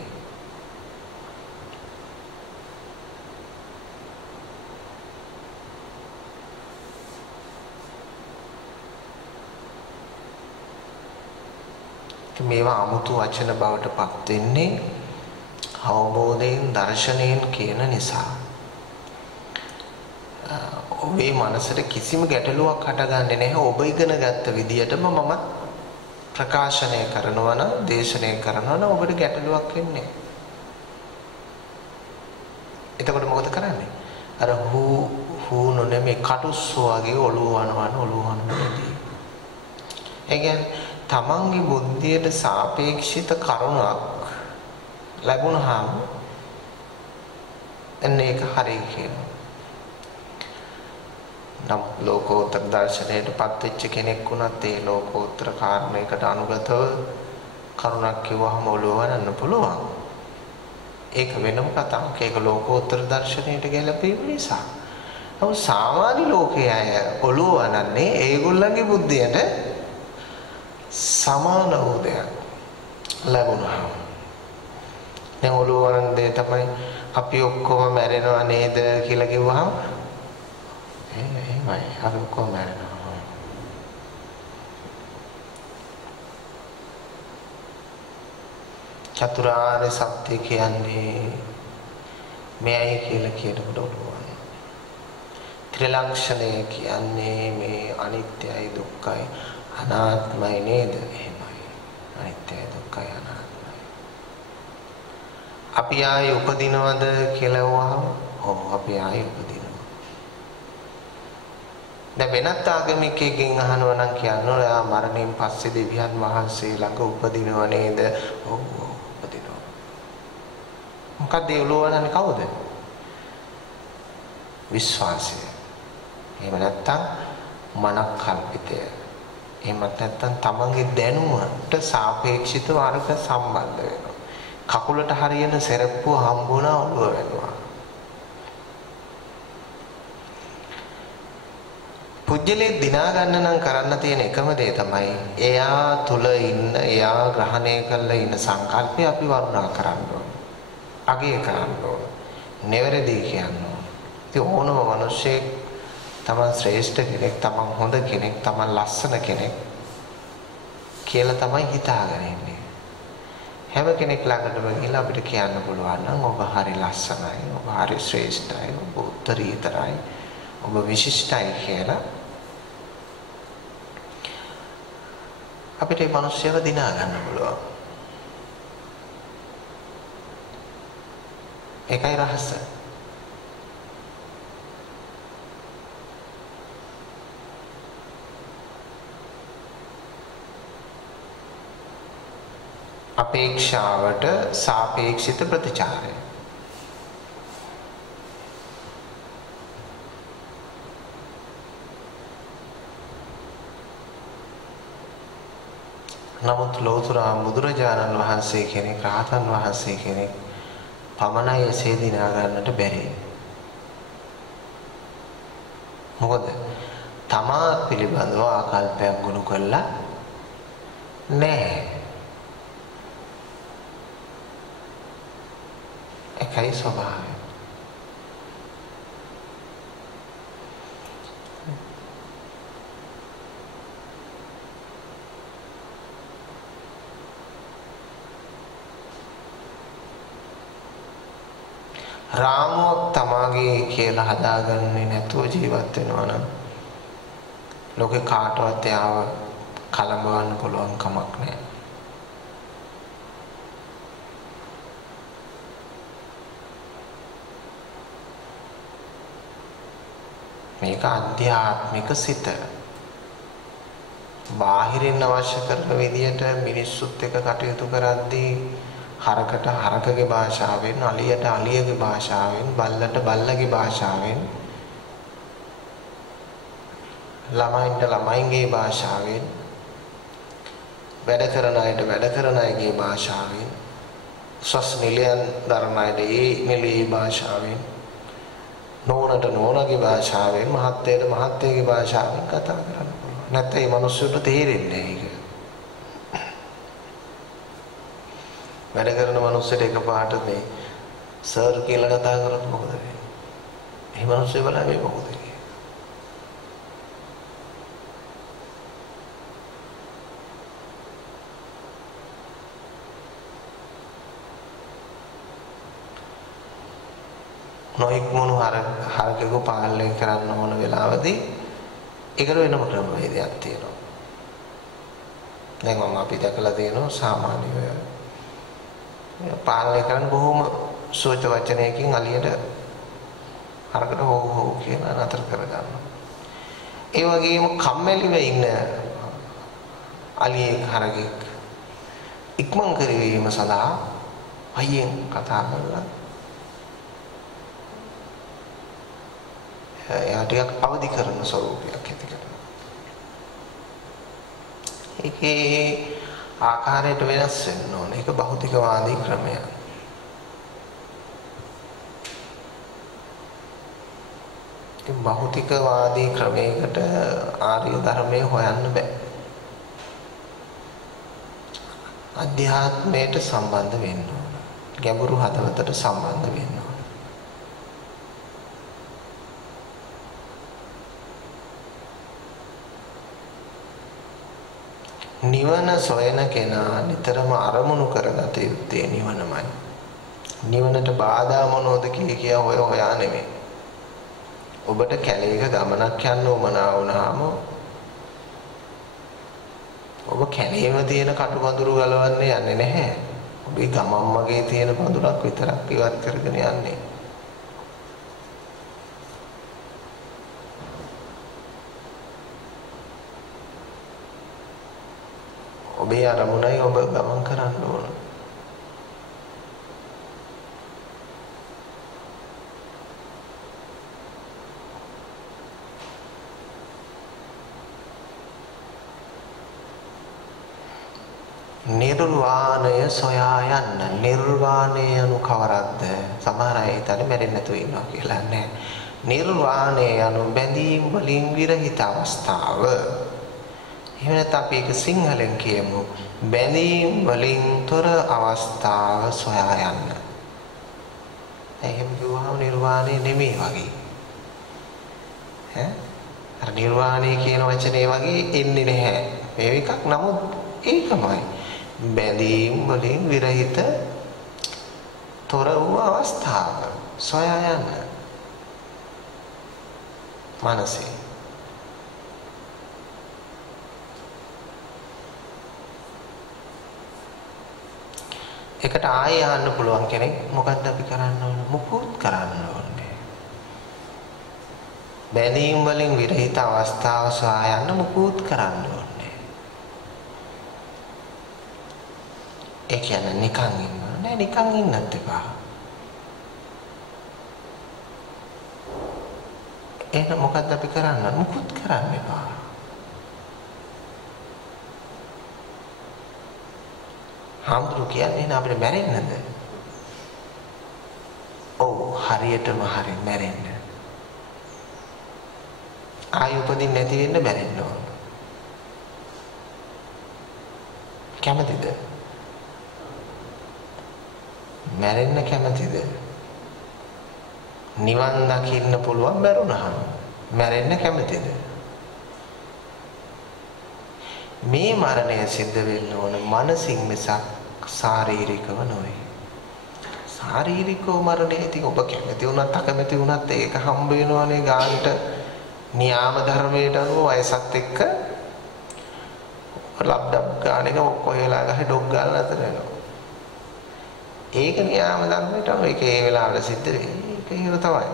මේවා 아무තු වචන බවට පත් වෙන්නේ අවබෝධයෙන් දර්ශනයෙන් කියන නිසා. ඔබේ මනසට කිසිම ගැටලුවක් හටගන්නේ නැහැ. ඔබ ඉගෙන ගත්ත විදියටම මම ප්‍රකාශනය කරනවා නම්, දේශනය කරනවා නම් ඔබට ගැටලුවක් වෙන්නේ. එතකොට මොකද කරන්නේ? අර හූ නොනෙමේ කටුස්සු වගේ ඔළුව වනවනදී. ඒ කියන්නේ තමන්ගේ බුද්ධියට සාපේක්ෂිත කරුණක් ලැබුණාම එන්නේ ඒක හරිය කියනවා. නම් ලෝකෝත්තර දර්ශනයට පත්වෙච්ච කෙනෙක් වුණත් ඒ ලෝකෝත්තර කාරණයකට අනුගතව කරුණක් කිව්වහම ඔළුව වරන්න පුළුවන්. ඒක වෙනම කතාවක්. ඒක ලෝකෝත්තර දර්ශනයට ගැලපෙන නිසා. නමුත් සාමාන්‍ය ලෝකයේ අය ඔළුව වරන්නේ ඒගොල්ලන්ගේ බුද්ධියට සමාන වූ දෙයක් ලැබුණා. දැන් ඔළුව වරන දේ තමයි අපි ඔක්කොම මැරෙනවා නේද කියලා කිව්වහම එහෙමයි අපි ඔක්කොම මැරෙනවා. චතුරාර්ය සත්‍ය කියන්නේ මෙයයි කියලා කියනකොට ඔළුව වරන. ත්‍රිලක්ෂණය කියන්නේ මේ අනිත්‍යයි දුක්ඛයි අනාත්මයි නේද? එහෙමයි. අනිත්‍යයි දුක්ඛයි අනාත්මයි. අපි ආයේ උපදිනවද කියලා වහම ඔව් අපි ආයේ උපදිනවා. දැන් වෙනත් ආගමිකයෙක්ගෙන් අහනවා නම් කියනවා එයා මරණයෙන් පස්සේ දෙවියන් වහන්සේ ළඟ උපදිනව නේද? ඔව් උපදිනවා. මොකද ඒ උලවන්නේ කවුද? විශ්වාසය. එහෙම නැත්නම් මනක් කල්පිතය. එහෙම නැත්නම් තමන්ගේ දැනුමට සාපේක්ෂිතව අරක සම්බන්ධ වෙනවා. කකුලට හරියන සෙරප්පුව හම්බුණා ඔළුව වෙනවා. පුජ්‍යලේ දිනා ගන්න නම් කරන්න තියෙන එකම දේ තමයි එයා තුල ඉන්න එයා ග්‍රහණය කරලා ඉන්න සංකල්පය අපි වර්ණනා කරන්න ඕන. අගය කරන්න ඕන. නෙවරදී කියන්න ඕන. ඉතින් ඕනම මිනිහෙක් තමන් ශ්‍රේෂ්ඨ කෙනෙක්, තමන් හොඳ කෙනෙක්, තමන් ලස්සන කෙනෙක් කියලා තමයි හිතාගෙන ඉන්නේ. හැම කෙනෙක් ළඟටම ගිහිල්ලා අපිට කියන්න පුළුවන් නම් ඔබ හරි ලස්සනයි, ඔබ හරි ශ්‍රේෂ්ඨයි, ඔබ උත්තරීතරයි, ඔබ විශිෂ්ටයි කියලා අපිට මේ මිනිස්සුව දිනා ගන්න පුළුවන්. ඒකයි රහස. අපේක්ෂාවට සාපේක්ෂිත ප්‍රතිචාරය. නමුත් ලෝතර බුදුරජාණන් වහන්සේ කෙනෙක්, රහතන් වහන්සේ කෙනෙක් පමණයි එසේ දිනා ගන්නට බැරි. මොකද තමා පිළිබඳව ආකල්පයක් ගොනු කළා නැහැ. ඒකයි ස්වභාවය. රාමුවක් තමාගේ කියලා හදාගන්නේ නැතුව ජීවත් වෙනවා නම් ලෝකේ කාටවත් එයාව කලඹවන්න පුළුවන් කමක් නැහැ. මේක ආධ්‍යාත්මික සිත. බාහිරින් අවශ්‍ය කරන විදියට මිනිස්සුත් එක්ක කටයුතු කරද්දී හරකට හරකගේ භාෂාවෙන්, අලියට අලියගේ භාෂාවෙන්, බල්ලට බල්ලගේ භාෂාවෙන්, ළමයින්ට ළමයින්ගේ භාෂාවෙන්, වැඩ කරන අයට වැඩ කරන අයගේ භාෂාවෙන්, උසස් නිලයන් දරන අයට ඒ නිලයේ භාෂාවෙන්, නෝනට නෝනගේ භාෂාවෙන්, මහත්තයට මහත්තයගේ භාෂාවෙන් කතා කරන්න පුළුවන්. නැත්නම් මේ මිනිස්සුන්ට තේරෙන්නේ නැහැ ඒක. වැඩ කරන මිනිස්සුන්ට එකපාරට මේ සර් කියලා කතා කරොත් මොකද වෙන්නේ? මේ මිනිස්සු බලන්නේ මොකද කියන්නේ? නොඑක් මොන හරකෙක පාලනය කරන්න ඕන වෙලාවදී ඒකට වෙනම ක්‍රමවේදයක් තියෙනවා. දැන් මම අපි දැකලා තියෙනවා සාමාන්‍ය පාලනය කරන්න බොහොම සෝච වචනයකින් අලියට හරකට හො හො කියන නතර කරගන්නවා. ඒ වගේම කම්මැලිව ඉන්න අලියෙක් හරකෙක් ඉක්මන් කරවීම සඳහා අයියෙන් කතා කරලා එයා ටිකක් අවදි කරන ස්වරූපයක් ඇති කරනවා. ඒකේ ආකාරයට වෙනස් වෙන්න ඕනේ. ඒක භෞතිකවාදී ක්‍රමයක්. ඒ භෞතිකවාදී ක්‍රමයකට ආර්ය ධර්මයේ හොයන්න බෑ. අධ්‍යාත්මයට සම්බන්ධ වෙන්න ඕන. ගැඹුරු හදවතට සම්බන්ධ වෙන්න ඕන. නිවන සොයන කෙනා නිතරම අරමුණු කරගත යුත්තේ නිවනමයි. නිවනට බාධා මොනවද කිය හොයා නෙමෙයි. ඔබට කැලේක ගමනක් යන්න උවමනා වුණාම ඔබ කැලේම තියෙන කටු පඳුරු ගලවන්න යන්නේ නැහැ. ඔබේ ගමම් මගේ තියෙන පඳුරක් විතරක් ඉවත් කරගෙන යන්නේ. ඔබේ අරමුණයි ඔබ ගමන් කරන්න ඕන. නිර්වාණය සොයා යන්න. නිර්වාණය anu කවරක්ද? සමහර අය හිතන්නේ මැරෙන්නේ නැතුව ඉන්නවා කියලා. නෑ. නිර්වාණය anu බැඳීම් වලින් විරහිත අවස්ථාව. එහෙම නැත්නම් අපි ඒක සිංහලෙන් කියමු. බැඳීම් වලින් තොර අවස්ථාව සොයා යන්න. එහෙම කිව්වම නිර්වාණය නෙමෙයි වගේ. ඈ? අර නිර්වාණය කියන වචනේ වගේ එන්නේ නැහැ. මේ එකක් නමුත් ඒකමයි. බැඳීම් වලින් විරහිත තොර වූ අවස්ථාව සොයා යන්න. මනසේ එකට ආයෙ යන්න පුළුවන් කෙනෙක් මොකද්ද අපි කරන්න ඕන? මුකුත් කරන්න ඕනේ. බැඳීම් වලින් විරහිත අවස්ථාව සොයා යන්න මුකුත් කරන්න ඕනේ. ඒ කියන්නේ නිකන් ඉන්න නෑ, නිකන් ඉන්නත් එපා. එහෙනම් මොකද්ද අපි කරන්න? මුකුත් කරන්න එපා. හාමුදුරු කියන්නේ අපිට මැරෙන්නද? ඔව් හරියටම හරි මැරෙන්න. ආයෙ උපදින්න නැති වෙන්න මැරෙන්න ඕන. කැමතිද? මැරෙන්න කැමතිද? නිවන් දකින්න පුළුවන් මැරුණාම මැරෙන්න කැමතිද? මේ මරණය සිද්ධ වෙන්න ඕන මනසින් මිසක් ශාරීරිකව නෙවෙයි. ශාරීරිකව මරණය ඉතින් ඔබ කැමති වුණත් අකමැති වුණත් ඒක හම්බ වෙනවනේ ගානට න්‍යාම ධර්මයට අනුව වයසත් එක්ක ලබ්ඩබ් ගාන එක කොහෙලා ගහේ ඩොග් ගාලා අතර වෙනවා. ඒක න්‍යාම ධර්මයට අනුව ඒක ඒ වෙලාවට සිද්ධ වෙන්නේ. ඒක හිර තමයි.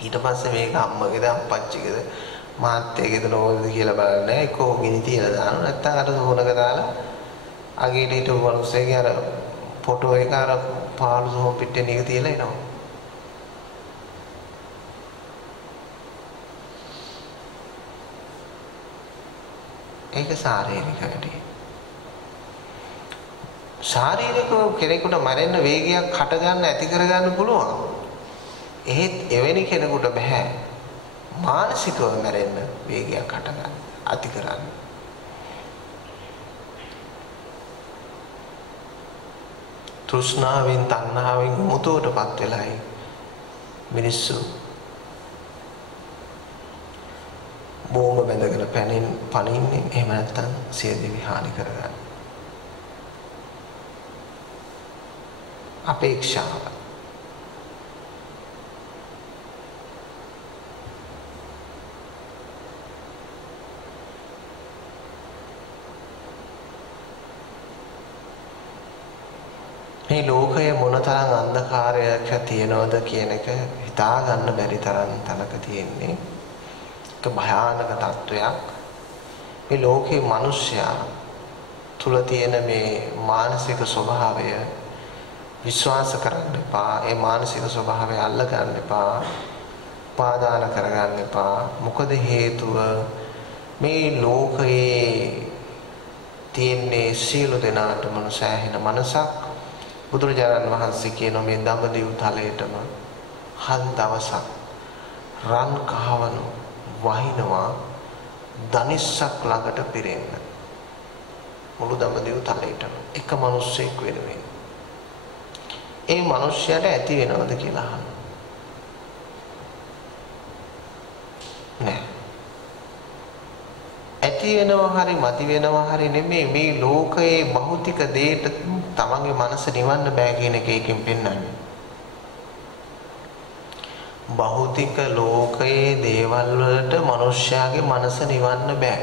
ඊට පස්සේ මේක අම්මගේද අප්පච්චිගේද මාත්‍යගේද නෝනද කියලා බලන්නේ එක්කෝ ගිනි තියලා දානවා නැත්නම් අර සෝනක දාලා අගේට හිටපු මිනිස්සෙගේ අර ෆොටෝ එක අර පාළු සෝම් පිටේ නික තියලා එනවා. ඒක ශාරීරික වැඩි. ශාරීරිකව කෙනෙකුට මරෙන්න වේගයක් හට ගන්න ඇති කර ගන්න පුළුවන්. එහෙත් එවැනි කෙනෙකුට බෑ මානසිකව මැරෙන්න වේගයක් හට ගන්න ඇති කරන්න. තෘෂ්ණාවෙන් තණ්හාවෙන් මුතුවටපත් වෙලායි මිනිස්සු බෝම බැඳගෙන පණින්නේ. එහෙම නැත්නම් සියදිවි හානි කරගන්න. අපේක්ෂාව මේ ලෝකයේ මොනතරම් අන්ධකාරයක් තියෙනවද කියන එක හිතා ගන්න බැරි තරම් තනක තියෙන්නේ. ඒක භයානක තත්වයක්. මේ ලෝකේ මිනිස්සයා තුල තියෙන මේ මානසික ස්වභාවය විශ්වාස කරන්න එපා. ඒ මානසික ස්වභාවය අල්ල ගන්න එපා. පාදාන කරගන්න එපා. මොකද හේතුව මේ ලෝකයේ තියෙන්නේ සියලු දෙනාට මනසෑහෙන මනසක්. බුදුරජාණන් වහන්සේ කියන මේ දඹදිව් තලයටම හත් දවසක් රන් කහවණු වහිනවා ධනිස්සක් ළඟට පිරෙන්න. මුළු දඹදිව් තලයටම එක මිනිස්සෙක් වෙනුවෙන්. ඒ මිනිස්යාට ඇති වෙනවද කියලා අහන්න. නෑ. ඇති වෙනවා හරි මති වෙනවා හරි නෙමෙයි මේ ලෝකයේ භෞතික දේට තමන්ගේ මනස නිවන්න බෑ කියන එක එකකින් පෙන්වන්නේ. භෞතික ලෝකයේ දේවල් වලට මිනිස්යාගේ මනස නිවන්න බෑ.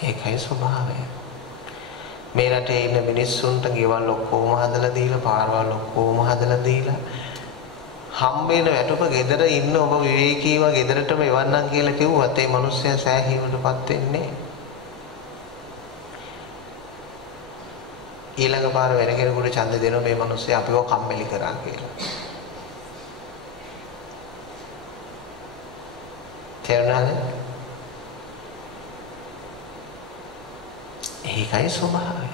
ඒකයි ස්වභාවය. මේ රටේ ඉන්න මිනිස්සුන්ට ගෙවල් ඔක්කොම හදලා දීලා, පාරවල් ඔක්කොම හදලා දීලා, හම්බෙන වැටුප ගෙදර ඉන්න ඔබ විවේකීව ගෙදරටම එවන්නම් කියලා කිව්වත් ඒ මිනිස්සයා සෑහීමටපත් වෙන්නේ. ඊළඟ පාර වෙන කෙනෙකුට ඡන්ද දෙනවා මේ මිනිස්සයා අපිව කම්මැලි කරා කියලා. තේරුණාද? ඒකයි ස්වභාවය.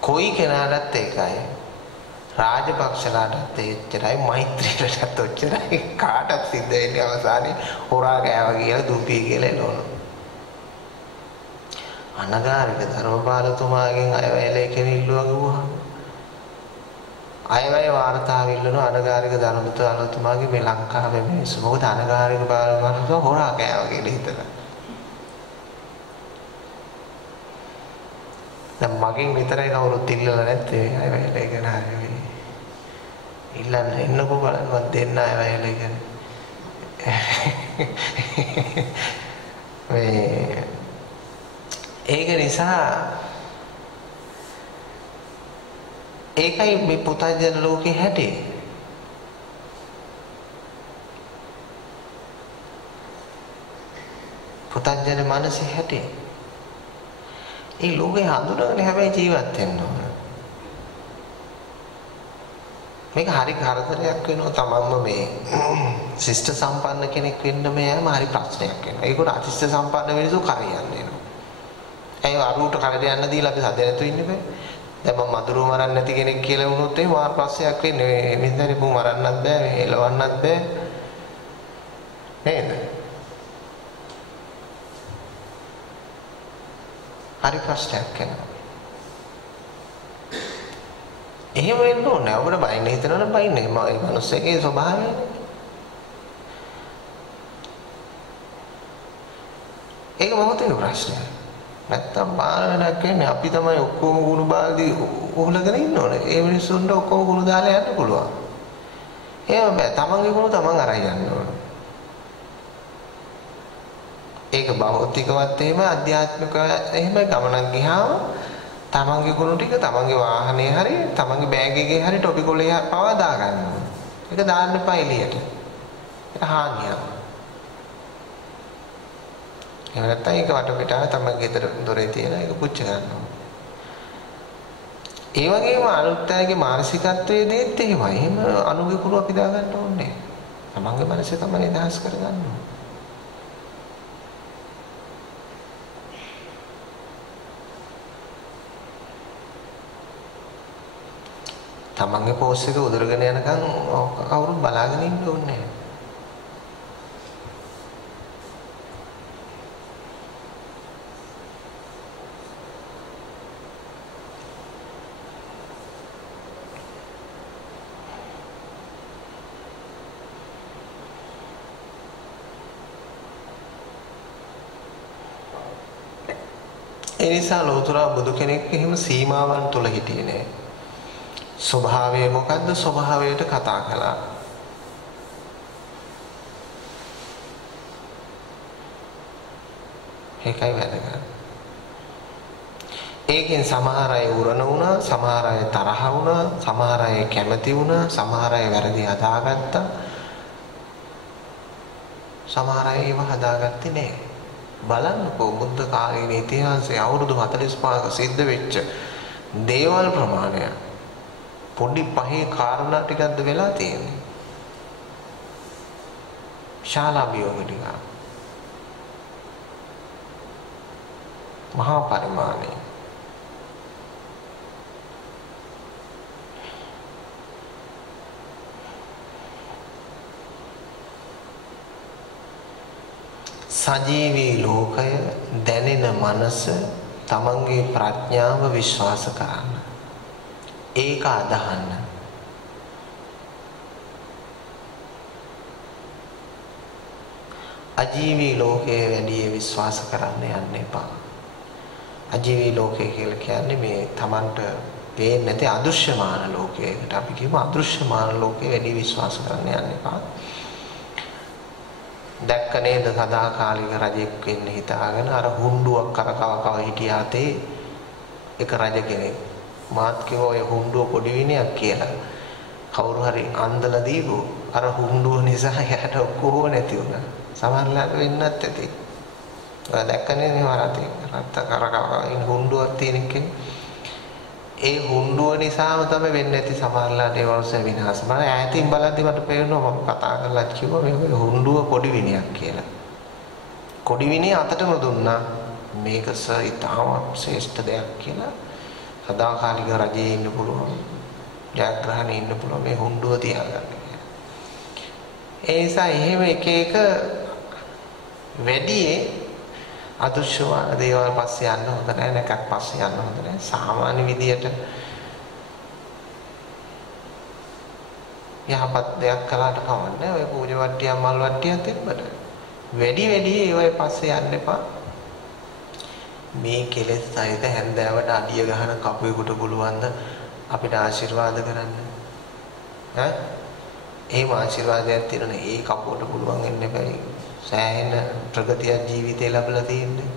කොයි කෙනාටත් ඒකයි. රාජපක්ෂලාටත් එච්චරයි, මෛත්‍රීලටත් ඔච්චරයි. කාටත් සිද්ධ වෙන්නේ අවසානයේ හොරා ගෑවා කියලා දුපී කියලා එළවනවා. අනගාരിക ධර්මපාලතුමාගෙන් අයවැය ලේඛනෙල්ලුවා ගුවහම අයවැය වාර්තාව ඉල්ලනවා අනගාരിക ධර්මපාලතුමාගේ මේ ලංකාවේ මිනිස්සු. මොකද අනගාരിക පාලතුමා හොරා ගෑවා කියලා හිතලා. දැන් මගෙන් විතරයි කවුරුත් ඉල්ලලා නැත්තේ අයවැය ලේඛන හරිය. ඉල්ලන්න එන්නකෝ බලන්නවත් දෙන්න අයවැය ලේඛන. මේ ඒක නිසා ඒකයි මේ පුතජන ලෝකේ හැටි. පුතජන මනසේ හැටි. ඒ ලෝකේ හඳුනගෙන හැබැයි ජීවත් වෙන්න ඕන. මේක හරි කරදරයක් වෙනවා තමන්ම මේ ශිෂ්ට සම්පන්න කෙනෙක් වෙන්න මෙයාම හරි ප්‍රශ්නයක් වෙනවා. ඒකට අතිශය සම්පන්න මිනිස්සු කරයන්නේ. ඒ අරුට කරද යන්න දීලා අපි සද්ද නැතුව ඉන්න බෑ. දැන් මම මදුරුව මරන්න නැති කෙනෙක් කියලා වුණොත් ඒ මාර ප්‍රශ්නයක් වෙන්නේ. මෙන්දරේ මු මරන්නත් බෑ, මේ එලවන්නත් බෑ. නේද? හරි ප්‍රශ්නයක් වෙනවා. එහෙම වෙන්න ඕනේ. අපිට බයින්න හිතනවනම් බයින්නේ. මේ මිනිස්සෙගේ ස්වභාවයනේ. ඒක මොහොතේ ප්‍රශ්නයක්. නැත්තම් බාරණක් වෙන්නේ අපි තමයි ඔක්කොම ගුණ බාල්දි උහුලගෙන ඉන්න ඕනේ. ඒ මිනිස්සුන්ට ඔක්කොම ගුණ දාලා යන්න පුළුවන්. එහෙම බෑ. තමන්ගේ ගුණ තමන් අරන් යන්න ඕනේ. ඒක භෞතිකවත් එහෙම අධ්‍යාත්මිකවත් එහෙම ගමනක් ගියාම තමන්ගේ ගුණ ටික තමන්ගේ වාහනේ හරි තමන්ගේ බෑග් එකේ හරි ටොපි කොලේ පවා දා ගන්න ඕනේ. ඒක දාන්න එපා එළියට. ඒක හානියක්. එහෙම නැත්නම් ඒක වටපිටාව තමයි ගෙදර දොරේ තියෙන ඒක පුච්ච ගන්නවා. ඒ වගේම අනිත් අයගේ මානසිකත්වයේ දේත් එහෙමයි. එහෙම අනුගේ කුරු අපි දා ගන්න ඕනේ. තමන්ගේ මනසේ තමයි නිදහස් කරගන්න ඕනේ. තමන්ගේ පෝස්ට් එක උදරගෙන යනකම් කවුරුත් බලාගෙන ඉන්න ඕනේ. ඒ නිසා ලෝතර බුදු කෙනෙක් එහෙම සීමාවන් තුල හිටියේ නෑ. ස්වභාවය මොකද්ද? ස්වභාවයට කතා කළා. ඒකයි වැදගත්. ඒකෙන් සමහර අය උරණ වුණා, සමහර අය තරහ වුණා, සමහර අය කැමති වුණා, සමහර අය වැරදි හදාගත්තා. සමහර අය ඒව හදාගත්තේ නෑ. බලන්නකෝ බුද්ධ කාලීන ඉතිහාසයේ අවුරුදු 45ක සිද්ධ වෙච්ච දේවල් ප්‍රමාණය පොඩි පහේ කාරණා ටිකක්ද වෙලා තියෙන්නේ. ශාලා අභියෝග ටික. මහා පරිමාණය. සජීවී ලෝකය දැනෙන මනස තමන්ගේ ප්‍රඥාව විශ්වාස කරන්න. ඒක අදහන්න. අජීවී ලෝකයේ වැඩි විශ්වාස කරන්න යන්න එපා. අජීවී ලෝකය කියලා කියන්නේ මේ තමන්ට පේන්නේ නැති අදෘශ්‍යමාන ලෝකයකට අපි කියමු අදෘශ්‍යමාන ලෝකේ වැඩි විශ්වාස කරන්න යන්න එපා. දැක්ක නේද සදාකාලික රජෙක් වෙන්න හිතාගෙන අර හුණ්ඩුවක් කරකව හිටියාතේ එක රජ කෙනෙක්. මාත් කිව්වා ඔය හුණ්ඩුව පොඩි විනයක් කියලා. කවුරු හරි අන්දලා දීපු අර හුණ්ඩුව නිසා යට ඔක්කොම නැති වුණා. සමහරවිට වෙන්නත් ඇති. ඔය දැක්කනේ නේ වරතේ රත්ත කරකව ඉන්න හුණ්ඩුවක් තියෙන කෙනෙක්. ඒ හුණ්ඩුව නිසාම තමයි වෙන්නේ නැති සමහරලාට ඒ වර්ෂ විනාශ. මම ඈතින් බලද්දි මට පේනවා මම කතා කරලා කිව්වා මේ හුණ්ඩුව පොඩි විනයක් කියලා. කොඩි විනය අතටම දුන්නා. මේක සර් ඊටම ශ්‍රේෂ්ඨ දෙයක් කියලා. සදාකාලික රජයේ ඉන්න පුළුවන්. ජයග්‍රහණේ ඉන්න පුළුවන් මේ හුණ්ඩුව තියාගන්න. ඒ නිසා එහෙම එක එක වැඩියේ අදෘශ්‍යමාන දේවල් පස්සේ යන්න හොඳ නැහැ. නැකක් පස්සේ යන්න හොඳ නැහැ. සාමාන්‍ය විදියට යහපත් දෙයක් කළාට කවන්නේ ඔය පූජා වට්ටියක් මල් වට්ටියක් තිබ්බට වැඩි ඒවයි පස්සේ යන්න එපා. මේ කෙලෙස් සහිත හැන්දෑවට අඩිය ගහන කපුවෙකුට පුළුවන්ද අපිට ආශිර්වාද කරන්න? ඈ එහෙම ආශිර්වාදයක් තියෙනනේ ඒ කපුවට පුළුවන් වෙන්න බැරි. සෑහෙන ප්‍රගතියක් ජීවිතේ ලැබලා තියෙන්නේ.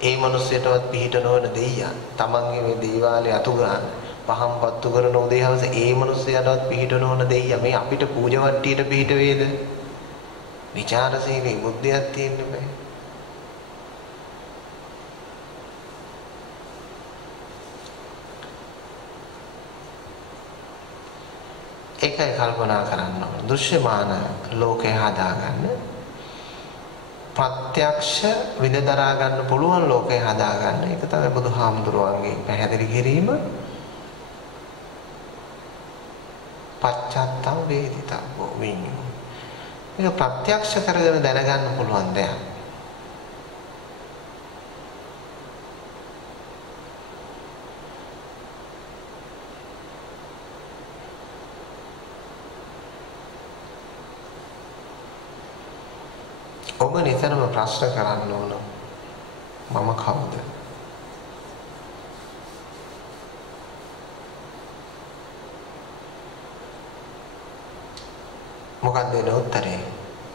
ඒ මිනිස්සෙටවත් පිහිට නොවන දෙයියන්. තමන්ගේ මේ දේවාලේ අතු ගන්න පහම් පත්තු කරන උදේ හවස ඒ මිනිස්සයටවත් පිහිට නොවන දෙයියා මේ අපිට පූජා වට්ටියට පිහිට වේද? විචාරශීලී බුද්ධියක් තියෙන්න බෑ. ඒකයි කල්පනා කරන්න ඕන. දෘශ්‍යමාන ලෝකය හදාගන්න ප්‍රත්‍යක්ෂ විඳදරා ගන්න පුළුවන් ලෝකය හදාගන්න. ඒක තමයි බුදුහාමුදුරුවන්ගේ පැහැදිලි කිරීම. පච්චත්තම් වේදිතබ්බෝ විඤ්ඤු. මේක ප්‍රත්‍යක්ෂ කරගෙන දැනගන්න පුළුවන් දෙයක්. ඔබ නිතරම ප්‍රශ්න කරන්න ඕන මම කවුද? මොකක්ද ඒ උත්තරේ?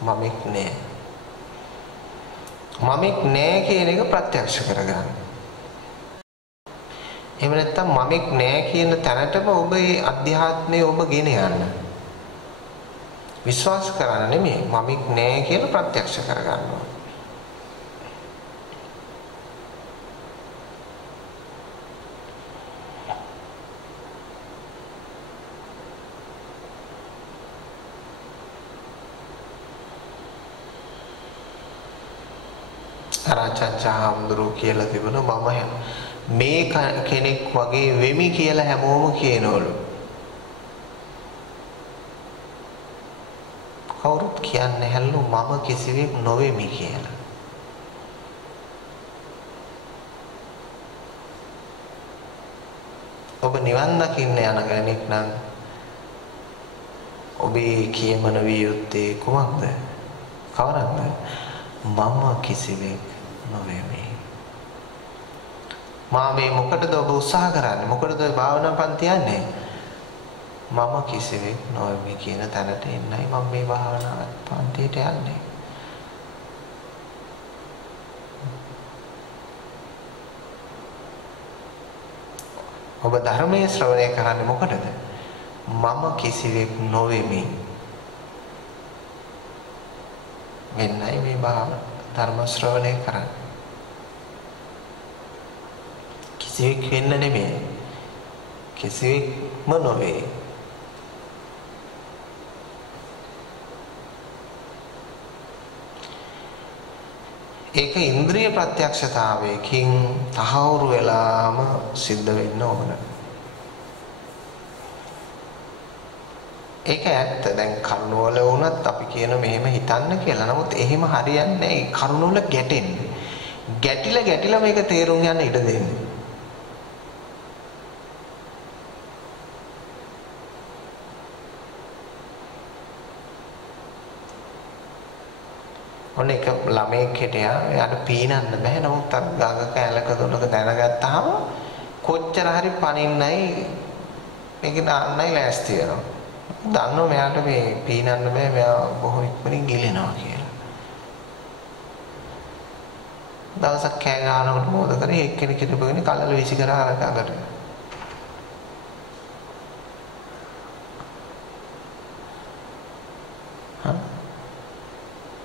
මමෙක් නෑ. මමෙක් නෑ කියන එක ප්‍රත්‍යක්ෂ කරගන්න. එහෙම නැත්නම් මමෙක් නෑ කියන තැනටම ඔබ ඒ අධ්‍යාත්මය ඔබ ගෙන යන්න. විශ්වාස කරන්න නෙමෙයි මමෙක් නෑ කියලා ප්‍රත්‍යක්ෂ කරගන්නවා. ආචාර්යහඳුරු කියලා තිබුණා මම මේ කෙනෙක් වගේ වෙමි කියලා හැමෝම කියනවලු. කවුරුත් කියන්නේ හැල්ලු මම කිසිවෙක් නොවෙමි කියලා. ඔබ නිවන් දකින්න යන කෙනෙක් නම් ඔබේ කියමන විය යුත්තේ කුමක්ද? කවරක්ද? මම කිසිවෙක් නොවෙමි. මා මේ මොකටද ඔබ උත්සාහ කරන්නේ? මොකටද ඔය භාවනා පන්ති යන්නේ? මම කිසිවෙක් නොවෙමි කියන තැනට එන්නයි මම මේ භාවනා පන්තියට යන්නේ. ඔබ ධර්මයේ ශ්‍රවණය කරන්නේ මොකටද? මම කිසිවෙක් නොවෙමි. මෙන්නයි මේ භාවනා ධර්ම ශ්‍රවණය කරන්නේ. කිසිවෙක් වෙන්න නෙමෙයි. කිසිවෙක්ම නොවේ. ඒක ඉන්ද්‍රිය ප්‍රත්‍යක්ෂතාවයකින් තහවුරු වෙලාම සිද්ධ වෙන්න ඕන. ඒක ඇත්ත. දැන් කරුණවල වුණත් අපි කියන මෙහෙම හිතන්න කියලා. නමුත් එහෙම හරියන්නේ නැහැ. කරුණවල ගැටෙන්නේ. ගැටිලා මේක තේරුම් ගන්න ඉඩ දෙන්නේ. ඔන්න එක ළමයෙක් හිටියා. එයාට පීනන්න බෑ. නමුත් අර ගඟ කැලක දොලක දැනගත්තාම කොච්චර හරි පනින්නයි මේක නාන්නයි ලෑස්ති වෙනවා. දන්නෝ මෙයාට මේ පීනන්න බෑ මෙයා බොහෝ ඉක්මනින් ගිලෙනවා කියලා. දවසක් කෑ ගහනකොට මොකද කරේ එක්කෙනෙක් හිටපගෙන කලල විසි කරා අර අඟට.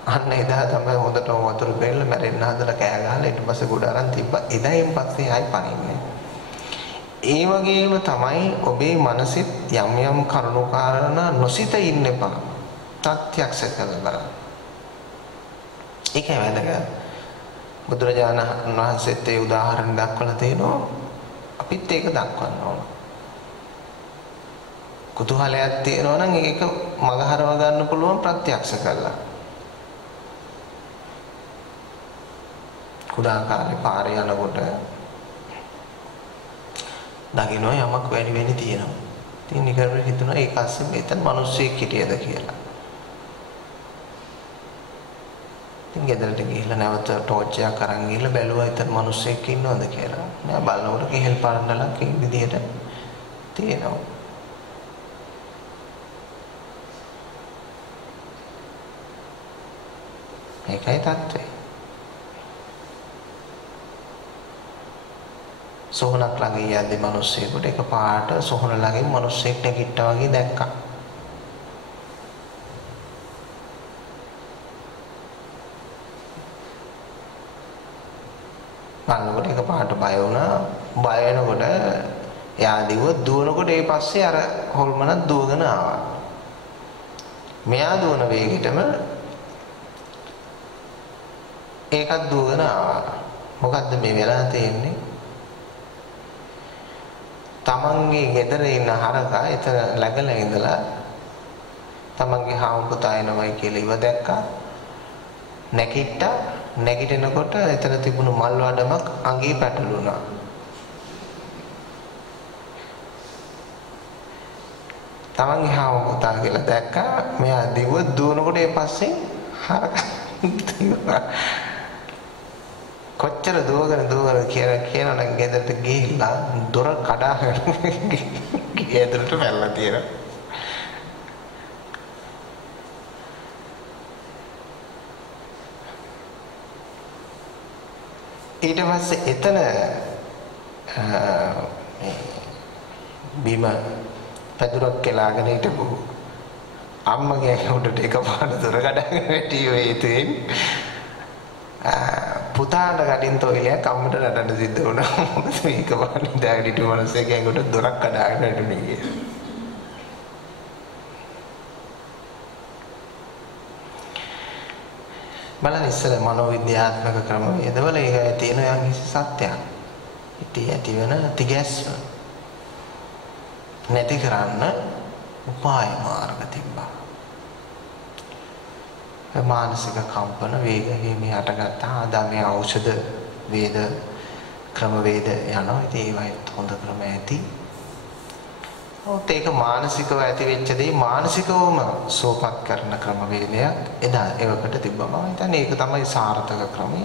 අන්න එදා තමයි හොඳට වතුර බෙල්ල මැරෙන්න හදලා කෑ ගහලා ඊට පස්සේ ගොඩ අරන් තිබ්බා. එදායින් පස්සේ ආයි පනින්නේ. ඒ වගේම තමයි ඔබේ මනසෙත් යම් යම් කරුණු කාරණා නොසිත ඉන්න එපා. ප්‍රත්‍යක්ෂ කරලා බලන්න. ඒකයි වැදගත්. බුදුරජාණන් වහන්සේත් ඒ උදාහරණ දක්වලා තිනවා. අපිත් ඒක දක්වන්න ඕන. කුතුහලයක් තියෙනවා නම් ඒක මගහරව ගන්න පුළුවන් ප්‍රත්‍යක්ෂ කරලා. කුඩා කාලේ පාරේ යනකොට දකින්න යමක් වැඩි වෙන්න තියෙනවා. ඉතින් නිකන් හිතුණා ඒක අස්සේ මෙතන මිනිස්සෙක් හිටියද කියලා. ඉතින් ගෙදරට ගිහිල්ලා නැවත ටෝච් එකක් අරන් ගිහිල්ලා බැලුවා එතන මිනිස්සෙක් ඉන්නවද කියලා. නෑ බලනකොට කෙහෙල් පාරන්නලක් ඒ විදිහට තියෙනවා. ඒකයි තත්ත්වය. සෝහනක් ළඟ යද්දී මිනිස්සෙකුට එකපාරට සෝහන ළඟින් මිනිස්සෙක් නැගිට්ටා වගේ දැක්කා. බලනකොට එකපාරට බය වුණා. බය වෙනකොට එයා දුවනකොට ඒ පස්සේ අර හොල්මනක් දුවගෙන ආවා. මෙයා දුවන වේගෙටම ඒකත් දුවගෙන ආවා. මොකද්ද මේ වෙලා තියෙන්නේ? තමන්ගේ ගෙදර ඉන්න හරකා එතන läගලා ඉඳලා තමන්ගේ හාමුදුරුවෝ පුතා එනවයි කියලා ඉව දැක්කා. නැගිට්ටා. නැගිටිනකොට එතන තිබුණු මල් වඩමක් අඟේ පැටළුණා. තමන්ගේ හාමුදුරුවෝ පුතා කියලා දැක්කා. මෙයා දුවනකොට ඒ පස්සේ හරකා කොච්චර දුවගෙන කියනනම් ගෙදරට ගිහිල්ලා දොර කඩාගෙන ගෙදරට පැනලා තියෙනවා. ඊට පස්සේ එතන බීම පැදුරක් කෙලාගෙන හිටපු අම්මගේ උඩට එකපාරට දොර කඩාගෙන වැටියෝ හේතුවෙන් පුතාට ගඩින් තොইলයක් අම්මට නටන්න සිද්ධ වුණා. මොකද මේක වහන්න දාගෙන හිටු මිනිස්සෙක් ඇඟට දොරක් කඩාගෙන වැටුනේ කියලා. බලන්න ඉස්සර මනෝවිද්‍යාත්මක ක්‍රමවේදවල ඒක තියෙන යම් සත්‍යයක්. ඉතින් ඇතිවන තිගැස්ම නැති කරන්න උපාය මාර්ග තිබ්බා. මානසික කම්පන වේග හිමි හටගත්තා. ආ මේ ඖෂධ වේද ක්‍රමවේද යනවා. ඉතින් ඒවයිත් හොඳ ක්‍රම ඇති. ඔත් ඒක මානසිකව ඇති වෙච්ච දේ මානසිකවම සෝපත් කරන ක්‍රමවේදයක් එදා ඒවකට තිබ්බම හිතන්නේ ඒක තමයි සාර්ථක ක්‍රමය.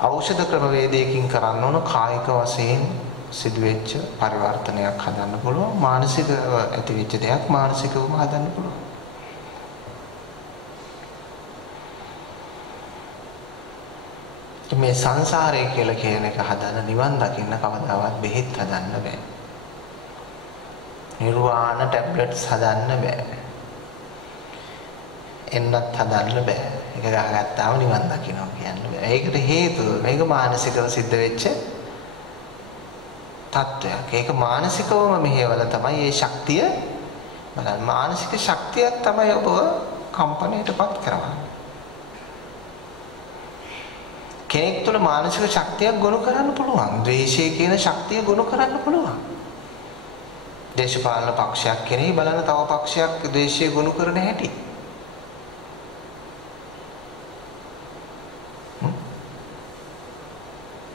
ඖෂධ ක්‍රමවේදයකින් කරන්න ඕන කායික වශයෙන් සිදුවෙච්ච පරිවර්තනයක් හදන්න පුළුවන්. මානසිකව ඇති වෙච්ච දෙයක් මානසිකවම හදන්න පුළුවන්. මේ සංසාරය කියලා කියන එක හදන්න නිවන් දකින්න කවදාවත් බෙහෙත් හදන්න බෑ. නිර්වාණ ටැබ්ලට්ස් හදන්න බෑ. එන්නත් හදන්න බෑ. ඒක ගහගත්තාම නිවන් දකින්නවා කියන්න බෑ. ඒකට හේතුව මේක මානසිකව සිද්ධ වෙච්ච තත්ත්වයක්. ඒක මානසිකවම මෙහෙවල තමයි මේ ශක්තිය බලන්න. මානසික ශක්තියක් තමයි ඔබ කම්පණයටපත් කරවන්නේ. කෙනෙක් තුළ මානසික ශක්තියක් ගොනු කරන්න පුළුවන්. ද්වේෂය කියන ශක්තිය ගොනු කරන්න පුළුවන්. දේශපාලන පක්ෂයක් කෙනෙක් බලන තව පක්ෂයක් ද්වේෂය ගොනු කරන හැටි.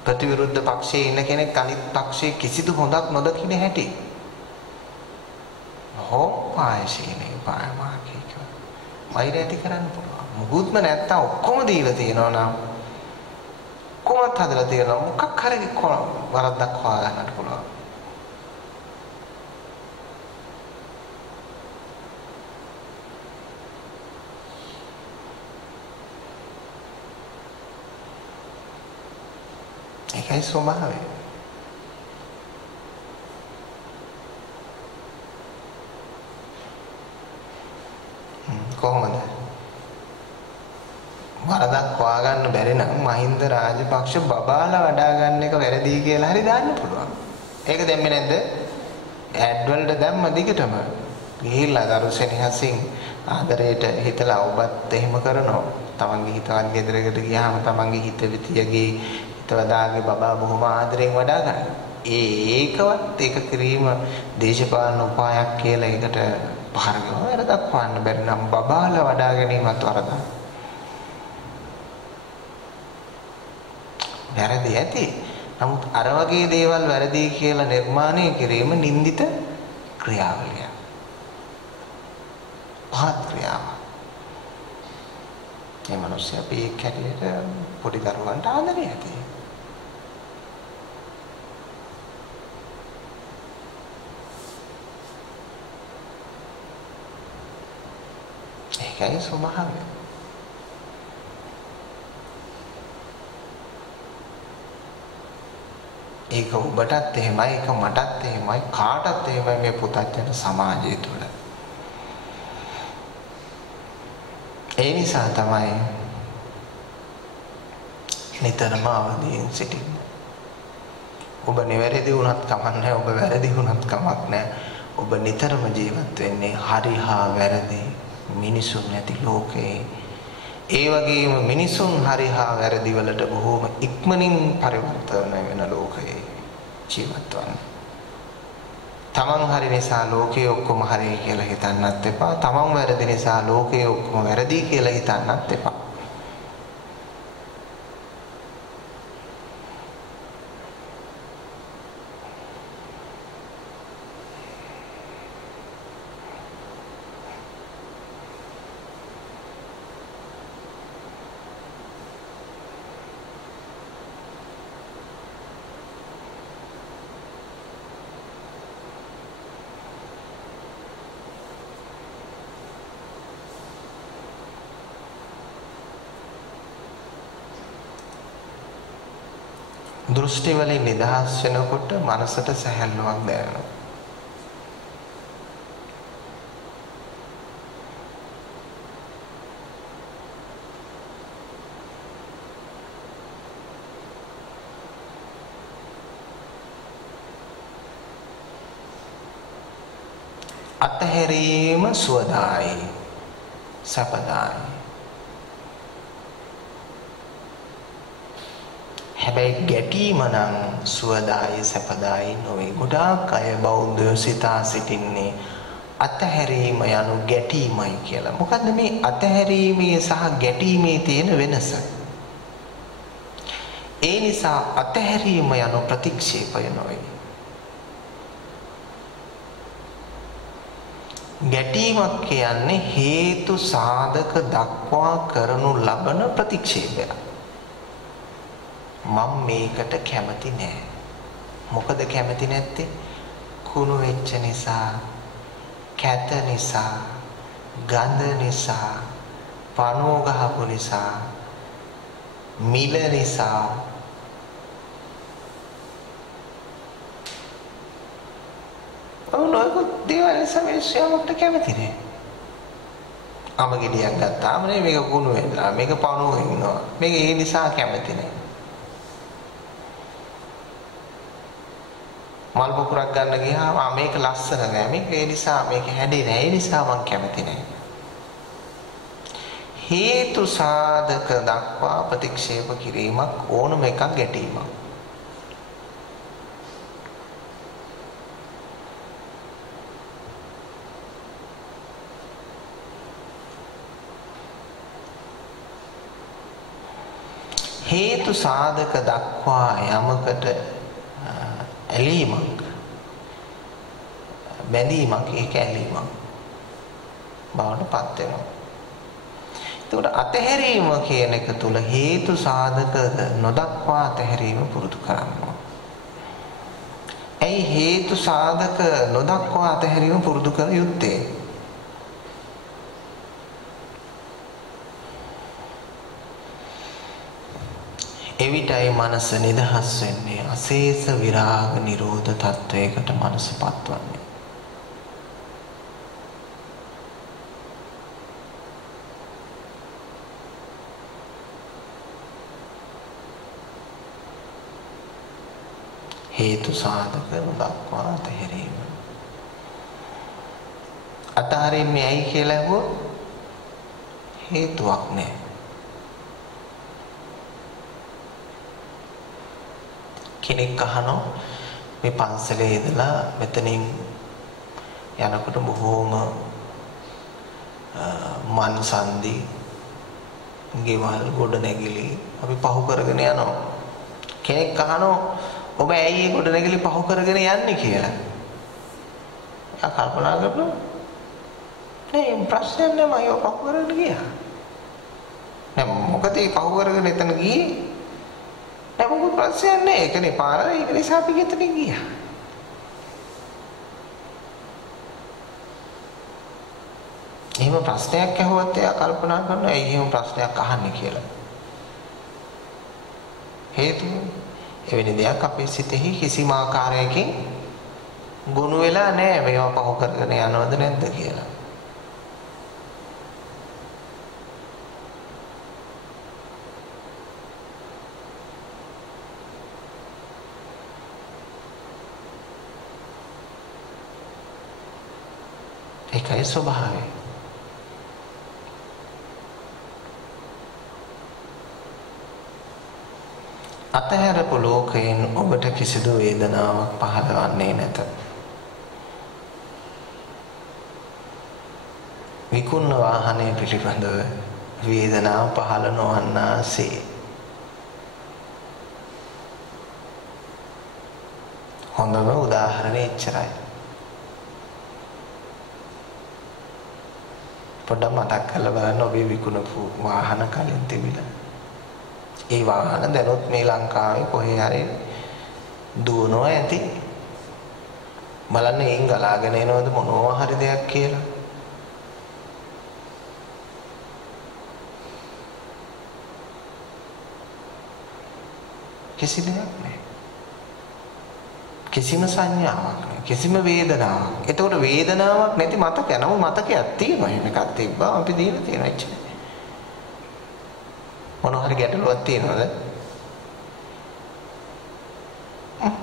ප්‍රතිවිරුද්ධ පක්ෂයේ ඉන්න කෙනෙක් අනිත් පක්ෂයේ කිසිදු හොඳක් නොදකින හැටි. පායශීලී පායමාකීක. වෛරය ඇති කරන්න පුළුවන්. මුකුත්ම නැත්තම් ඔක්කොම දීලා තියෙනවා නම් ඔක්කොමත් හදලා තියෙනවා. මොකක් හරි වරද්දක් හොයාගන්නට පුළුවන්. ඒකයි ස්වභාවය. කොහොමද? වරදක් හොයාගන්න බැරි නම් මහින්ද රාජපක්ෂ බබාලා වඩා ගන්න එක වැරදි කියලා හරි දාන්න පුළුවන්. ඒක දැම්මේ නැද්ද? ඇඩ් වලට දැම්ම දිගටම. ගිහිල්ලා දරුසෙනෙහසින් ආදරයට හිතලා ඔබත් එහෙම කරනවා. තමන්ගේ හිතවත් ගෙදරකට ගියාම තමන්ගේ හිතවිතියගේ හිතවදාගේ බබා බොහොම ආදරෙන් වඩා ගන්න. ඒකවත් ඒක කිරීම දේශපාලන උපායක් කියලා ඒකට පහර ගන්න වැරදක් වන්න බැරි නම් බබාලා වඩා ගැනීමත් වරදක්. වැරදි ඇති. නමුත් අර වගේ දේවල් වැරදි කියලා නිර්මාණය කිරීම නින්දිත ක්‍රියාවලිය. පහත් ක්‍රියාව. ඒ මිනිස්සු අපි කැරියට පොඩි දරුවන්ට ආදරේ ඇති. ඒකයි ස්වභාවය. ඒක ඔබටත් එහෙමයි, ඒක මටත් එහෙමයි, කාටත් එහෙමයි මේ පුතත්ජන සමාජය තුළ. ඒ නිසා තමයි නිතරම අවදීන් සිටින්න. ඔබ නිවැරදි වුණත් කමක් නැහැ, ඔබ වැරදි වුණත් කමක් නැහැ. ඔබ නිතරම ජීවත් වෙන්නේ හරි හා වැරදි මිනිසුන් නැති ලෝකේ. ඒ වගේම මිනිසුන් හරි හා වැරදි වලට බොහෝම ඉක්මනින් පරිවර්තන වෙන ලෝකයේ ජීවත් වන්න. තමන් හරි නිසා ලෝකේ ඔක්කොම හරි කියලා හිතන්නත් එපා. තමන් වැරදි නිසා ලෝකේ ඔක්කොම වැරදි කියලා හිතන්නත් එපා. දෘෂ්ටි වලින් නිදහස් වෙනකොට මනසට සැහැල්ලුවක් දැනෙනවා. අතහැරීම සුවදායි, සපදායි. හැබැයි ගැටීම නම් සුවදායි සැපදායි නොවේ. ගොඩාක් අය බෞද්ධයෝ සිතා සිටින්නේ අතහැරීම යනු ගැටීමයි කියලා. මොකද්ද මේ අතහැරීමේ සහ ගැටීමේ තියෙන වෙනස? ඒ නිසා අතහැරීම යනු ප්‍රතික්ෂේපය නොවේ. ගැටීමක් කියන්නේ හේතු සාධක දක්වා කරනු ලබන ප්‍රතික්ෂේපයක්. මම මේකට කැමති නෑ. මොකද කැමති නැත්තේ? කුණු වෙච්ච නිසා, කැත නිසා, ගඳ නිසා, පණුව ගහපු නිසා, මිල නිසා. ඔනෝක දේවල් නිසා මිනිස්සුන්ට කැමති නෑ. අම ගෙඩියක් ගත්තාම නේ මේක කුණු වෙනවා, මේක පණුව වෙනවා. මේක ඒ නිසා කැමති නෑ. මල් පොකුරක් ගන්න ගියාම මේක ලස්සන නෑ, මේක ඒ නිසා, මේක හැදේ නෑ, ඒ නිසා මම කැමති නෑ. හේතු සාධක දක්වා ප්‍රතික්ෂේප කිරීමක් ඕනම එකක් ගැටීමක්. හේතු සාධක දක්වා යමකට ඇලීමක්, බැඳීමක්, ඒක ඇලීමක් බවට පත් වෙනවා. එතකොට අතහැරීම කියන එක තුල හේතු සාධක නොදක්වා අතහැරීම පුරුදු කරනවා. ඇයි හේතු සාධක නොදක්වා අතහැරීම පුරුදු කර යුත්තේ? එවිටයි මනස නිදහස් වෙන්නේ, අශේෂ විරාග නිරෝධ තත්වයකට මනසපත් වන්නේ. හේතු සාධක නොදක්වා අතහැරීම. අතහරින්නේ ඇයි කියලා ඇහුවොත් හේතුවක් නැහැ. කෙනෙක් අහනවා මේ පන්සලේ ඉඳලා මෙතනින් යනකොට බොහෝම මන්සන්දි ගෙවල් ගොඩ නැගිලි අපි පහු කරගෙන යනවා. කෙනෙක් අහනවා ඔබ ඇයි මේ ගොඩ නැගිලි පහු කරගෙන යන්නේ කියලා. එයා කල්පනා කරනවා නේ ප්‍රශ්නයක් නෑ මම ඒක පහු කරගෙන ගියා. නෑ මොකද ඒ පහු කරගෙන එතන ගියේ? නෑ මොකද ප්‍රශ්නයක් නෑ ඒකනේ පාර ඒක නිසා අපි ගෙතන ගියා. එහෙම ප්‍රශ්නයක් අහුවත් එයා කල්පනා කරනවා ඇයි එහෙම ප්‍රශ්නයක් අහන්නේ කියලා. හේතුව එවැනි දෙයක් අපේ සිතෙහි කිසිම ආකාරයකින් ගොනු වෙලා නැහැ මේවා පහු කරගෙන යනවද නැද්ද කියලා. ඒකයි ස්වභාවය. අතහැරපු ලෝකයෙන් ඔබට කිසිදු වේදනාවක් පහළවන්නේ නැත. විකුණන වාහනය පිළිබඳව වේදනාව පහළ නොවන්නාසේ. හොඳම උදාහරණය එච්චරයි. පොඩ්ඩක් මතක් කරලා බලන්න ඔබේ විකුණපු වාහන කලින් තිබිලා. ඒ වාහන දැනුත් මේ ලංකාවේ කොහේ හරි දුවනවා ඇති. බලන්න එයින් ගලාගෙන එනවද මොනවා හරි දෙයක් කියලා. කිසි දෙයක් නැහැ. කිසිම සංඥාවක් නැහැ. කිසිම වේදනාවක්. එතකොට වේදනාවක් නැති මතකයක් නම මතකයක් තියෙනවා. එහෙම එකක් තිබ්බා අපි දීලා තියෙනවා එච්චරයි. මොනවා හරි ගැටලුවක් තියෙනවද?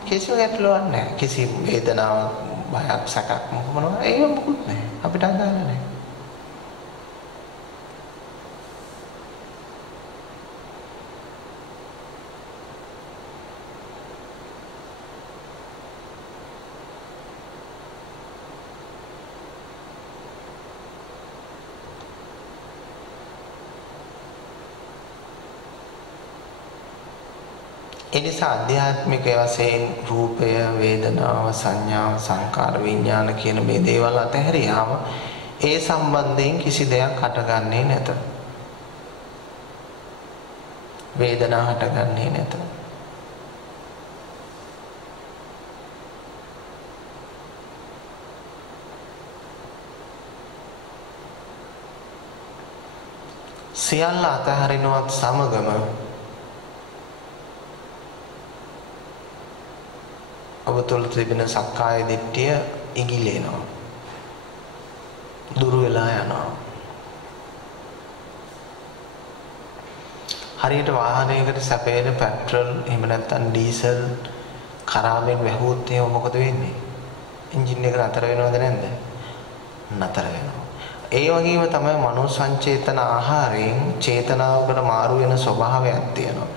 කිසිම ගැටලුවක් නැහැ. කිසි වේදනාවක් බයක් සැකක් මොනවා ඒව මොකුත් නැහැ. අපිට අදාළ නැහැ. එනිසා ආධ්‍යාත්මික වශයෙන් රූපය, වේදනාව, සංඥාව, සංකාර, විඥාන කියන මේ දේවල් අතහැරියාම ඒ සම්බන්ධයෙන් කිසි දෙයක් හටගන්නේ නැත. වේදනාව හටගන්නේ නැත. සියල්ල අතහරිනවත් සමගම ඔබ තුළ තිබෙන සක්කාය දිට්ඨිය ඉගිලෙනවා. දුර වෙලා යනවා. හරියට වාහනයකට සැපේන පෙට්‍රල් එහෙම නැත්නම් ඩීසල් කරාමෙන් වැහුවොත් එහෙම මොකද වෙන්නේ? එන්ජින් එක නතර වෙනවද නැද්ද? නතර වෙනවා. ඒ වගේම තමයි මනෝ සංචේතන ආහාරයෙන් චේතනාවකට මාරු වෙන ස්වභාවයක් තියෙනවා.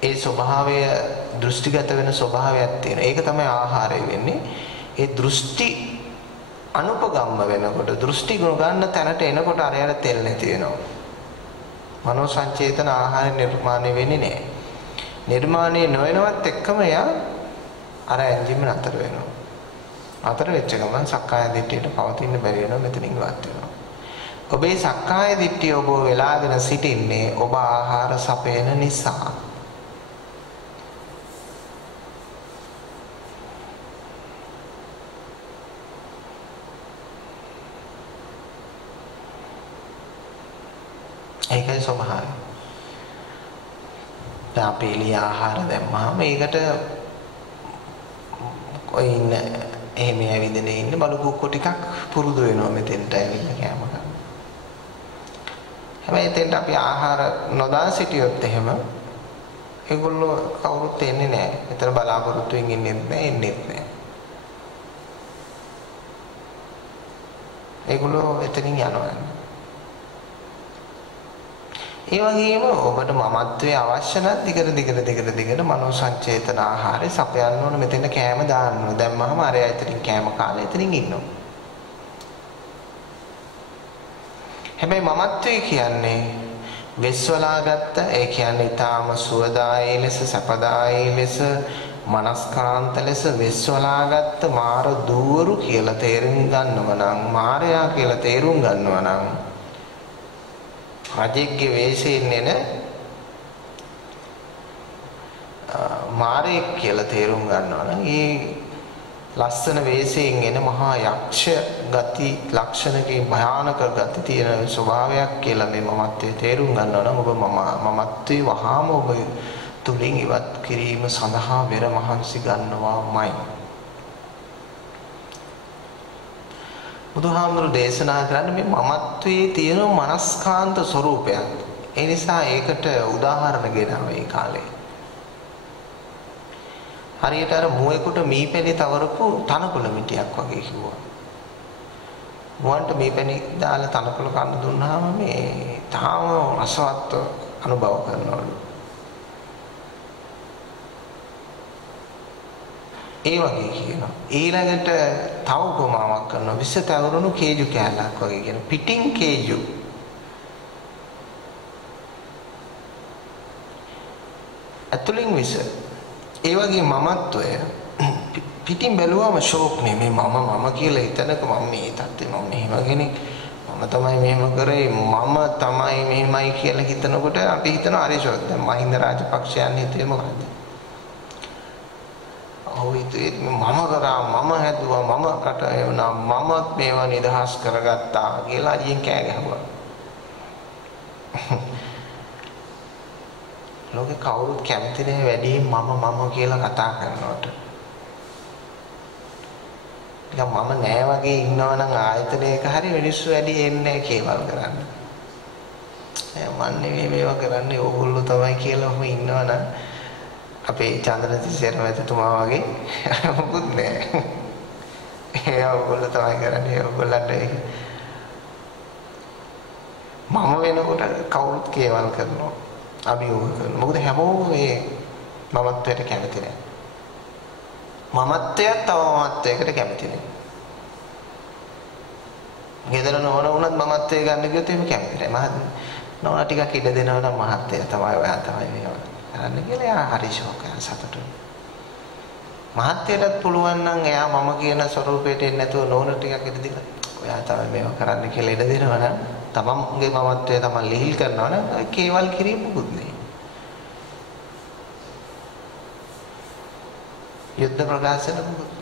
ඒ ස්වභාවය දෘෂ්ටිගත වෙන ස්වභාවයක් තියෙනවා. ඒක තමයි ආහාරය වෙන්නේ. ඒ දෘෂ්ටි අනුපගම්ම වෙනකොට දෘෂ්ටි ගන්න තැනට එනකොට අරයර තෙල් නැති වෙනවා. මනෝ සංචේතන ආහාර නිර්මාණය වෙන්නේ නැහැ. නිර්මාණය නොවෙනවත් එක්කම යා අර එන්ජිම නතර වෙනවා. නතර වෙච්ච ගමන් සක්කාය දිට්ඨියට පවතින්න බැරි වෙනවා මෙතනින් ඉවත් වෙනවා. ඔබේ සක්කාය දිට්ඨිය ඔබ වෙලාගෙන සිටින්නේ ඔබ ආහාර සපයන නිසා. ඒකයි ස්වභාවය. දැන් අපි එළිය ආහාර දැම්මම ඒකට කොයි ඉන්න එහෙම ඇවිදින ඉන්න බලු කුක්කෝ ටිකක් පුරුදු වෙනවා මෙතෙන්ට ඇවිල්ලා කෑම ගන්න. හැබැයි එතෙන්ට අපි ආහාර නොදා සිටියොත් එහෙම ඒගොල්ලෝ කවුරුත් එන්නේ නැහැ. එතන බලාපොරොත්තුෙන් ඉන්නෙත් නැහැ, එන්නෙත් නැහැ. ඒගොල්ලෝ එතනින් යනවා. ඒ වගේම ඔබට මමත්වයේ අවශ්‍ය නම් දිගට මනෝ සංචේතන ආහාරය සපයන්න ඕන. මෙතන කෑම දාන්න ඕන. දැම්මම අර ඇතරින් කෑම කාලා එතනින් ඉන්නවා. හැබැයි මමත්වයේ කියන්නේ විශ්වලාගත්ත, ඒ කියන්නේ ඊටාම සුවදායී ලෙස, සැපදායී ලෙස, මනස්කාන්ත ලෙස විශ්වලාගත්ත මාර දූවරු කියලා තේරුම් ගන්නව නම්, මාරයා කියලා තේරුම් ගන්නව නම් රජෙක්ගේ වෙස්යෙන් එන මාරෙක් කියලා තේරුම් ගන්නවා නම් ඒ ලස්සන වෙස්යෙන් එන මහා යක්ෂ ගති ලක්ෂණකේ භයානක ගති තියෙන ස්වභාවයක් කියලා මේ මමත්වයේ තේරුම් ගන්නවා නම් ඔබ මමත්වයේ වහාම ඔබ තුලින් ඉවත් කිරීම සඳහා වෙර මහන්සි ගන්නවාමයි. බුදුහාමුදුරු දේශනා කරන්නේ මේ මමත්වයේ තියෙන මනස්කාන්ත ස්වરૂපයක්. ඒ නිසා ඒකට උදාහරණ ගෙනාවා ඒ කාලේ. හරියට අර මුවෙකුට මීපැණි තවරපු තනකොළ මිටියක් වගේ කිව්වා. මුවන්ට මීපැණි දාලා තනකොළ කන්න දුන්නාම මේ තාම රසවත් අනුභව කරනවලු. ඒ වගේ කියනවා. ඊළඟට තව උපමාවක් කරනවා. විස තවරුණු කේජු කෑල්ලක් වගේ කියන පිටින් කේජු. ඇතුලින් විස. ඒ වගේ මමත්වය පිටින් බැලුවම ෂෝක් නෙමෙයි. මම කියලා හිතනක මම මේ තත්ත්වේ මම මෙහෙම කෙනෙක්. මම තමයි මෙහෙම කරේ. මම තමයි මෙහෙමයි කියලා හිතනකොට අපි හිතනවා හරි ෂෝක්. දැන් මහින්ද රාජපක්ෂයන් හිතුවේ මොකද්ද? ඔව් ඉතින් මම කරා මම හැදුවා මම කට එවනා මමත් මේවා නිදහස් කරගත්තා කියලා අයියෙන් කෑ ගැහුවා. ලෝකේ කවුරුත් කැමති නැහැ වැඩි මම කියලා කතා කරනවට. නිකන් මම නෑ වගේ ඉන්නවනම් ආයතනයක හරි මිනිස්සු වැඩි එන්නේ කේවල් කරන්න. මම නෙමෙයි මේවා කරන්නේ ඕගොල්ලෝ තමයි කියලා ඔහොම ඉන්නවනම් අපේ චන්ද්‍රතිස්ස මැතිතුමා වගේ මොකුත් නෑ. ඒ ඔයගොල්ලෝ තමයි කරන්නේ. ඔයගොල්ලන්ට මම වෙනකොට කවුරුත් කේවල් කරනවා. අභියෝග කරනවා. මොකද හැමෝම මේ මමත්වයට කැමති නෑ. මමත්වයක් තව මමත්වයකට කැමති නෑ. ගෙදර නෝන වුණත් මමත්වයේ ගන්න කිව්වොත් එහෙම කැමති නෑ. නෝන ටිකක් ඉඩ දෙනවා නම් මහත්ය තමයි ඔයා තමයි මේවා. කරන්න කියලා එයා හරි ෂෝක් කරන සතුටුයි. මහත්යටත් පුළුවන් නම් එයා මම කියන ස්වරූපයට එන්නේ නැතුව නෝන ටිකක් ඉඳ දිලා ඔයා තමයි මේව කරන්න කියලා ඉඩ දෙනවා නම් තමන්ගේ මමත්වය තමන් ලිහිල් කරනවා නම් ඔය කේවල් කිරීම මොකුත් නෙයි. යුද්ධ ප්‍රකාශන මොකුත් නෙයි.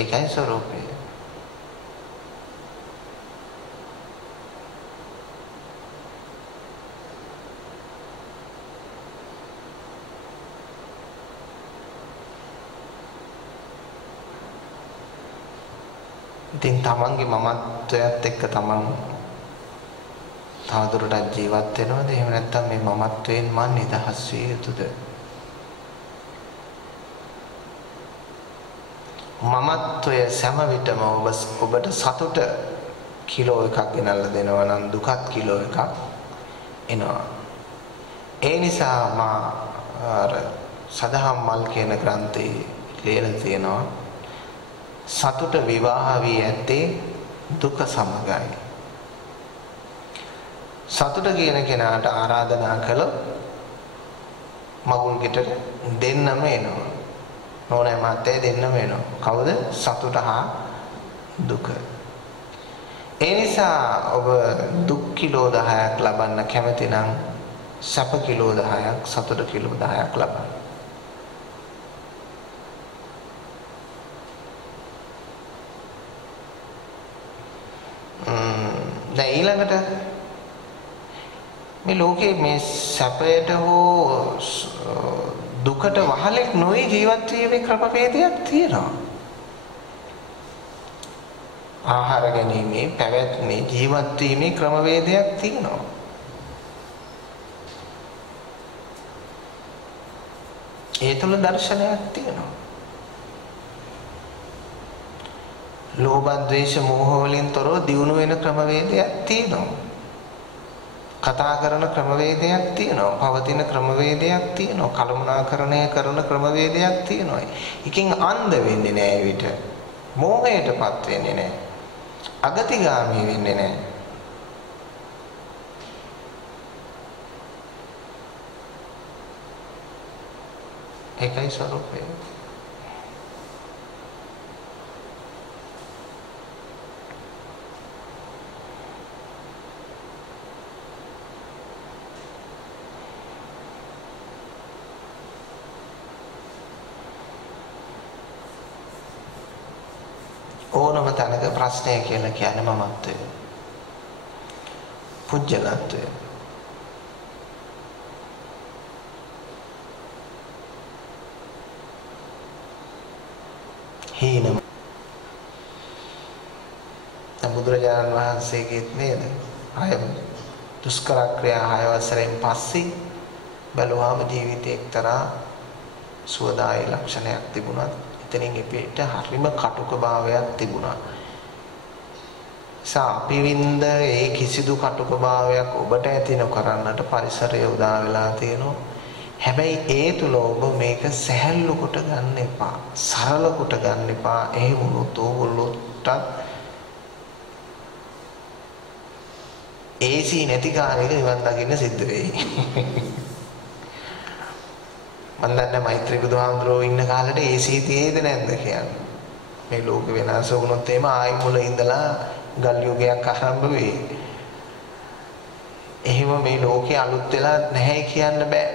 ඒකයි ස්වરૂපය. ඉතින් තමන්ගේ මමත්වයත් එක්ක තමන් තවදුරටත් ජීවත් වෙනවද? එහෙම නැත්නම් මේ මමත්වයෙන් මන් නිදහස් විය යුතුද? මමත්වය සෑම විටම ඔබට සතුට කිලෝ එකක් ගෙනල්ලා දෙනවා නම් දුකත් කිලෝ එකක් එනවා. ඒ නිසා මා අර සදහම් මල් කියන ග්‍රන්ථයේ ලියලා තියෙනවා සතුට විවාහ වී ඇත්තේ දුක සමගයි. සතුට කියන කෙනාට ආරාධනා කළොත් මගුල් ගෙටට දෙන්නම එනවා. නෝනයි මාතේ දෙන්නම එනවා. කවුද? සතුට හා දුක. ඒ නිසා ඔබ දුක් කිලෝ 10ක් ලබන්න කැමති නම් සැප කිලෝ 10ක් සතුට කිලෝ 10ක් ලබන්න. දැන් ඊළඟට මේ ලෝකේ මේ සැපයට හෝ දුකට වහලෙක් නොවි ජීවත් වීමේ ක්‍රමවේදයක් තියෙනවා. ආහාර ගැනීමේ පැවැත්මේ ජීවත් වීමේ ක්‍රමවේදයක් තියෙනවා. ඒ තුල දර්ශනයක් තියෙනවා. ලෝභ ද්වේෂ මෝහ වලින් තොරව දියුණු වෙන ක්‍රමවේදයක් තියෙනවා. කතා කරන ක්‍රමවේදයක් තියෙනවා. පවතින ක්‍රමවේදයක් තියෙනවා. කළමනාකරණය කරන ක්‍රමවේදයක් තියෙනවා. එකකින් අන්ධ වෙන්නේ නැහැ විට. මෝහයටපත් වෙන්නේ නැහැ. අගතිගාමී වෙන්නේ නැහැ. ඒකයි ස්වરૂපය. ඕනම තැනක ප්‍රශ්නය කියලා කියන්නේ මමත්වය. පුජ්‍යලත්වය. හීනම. බුදුරජාණන් වහන්සේගේත් නේද? අය දුෂ්කර ක්‍රියා 6 වසරෙන් පස්සේ බැලුවාම ජීවිතේ එක්තරා සුවදායි ලක්ෂණයක් තිබුණා. එතනින් එපිට හරිම කටුක භාවයක් තිබුණා. අපි වින්ද ඒ කිසිදු කටුක භාවයක් ඔබට ඇති නොකරන්නට පරිසරය උදා වෙලා තියෙනවා. හැබැයි ඒ තුල ඔබ මේක සැහැල්ලු කොට ගන්න එපා. සරල කොට ගන්න එපා. ඒ වුණොත් ඕගොල්ලොන්ට AC නැති කාලයක නිවන් දකින්න සිද්ධ වෙයි. මම දන්නේ මෛත්‍රී බුදුහාමුදුරුවෝ ඉන්න කාලෙට AC තියේද නැද්ද කියන්නේ. මේ ලෝක වෙනස වුණොත් එහෙම ආයි මුල ඉඳලා ගල් යුගයක් ආරම්භ වෙයි. එහෙම මේ ලෝකේ අලුත් වෙලා නැහැ කියන්න බෑ.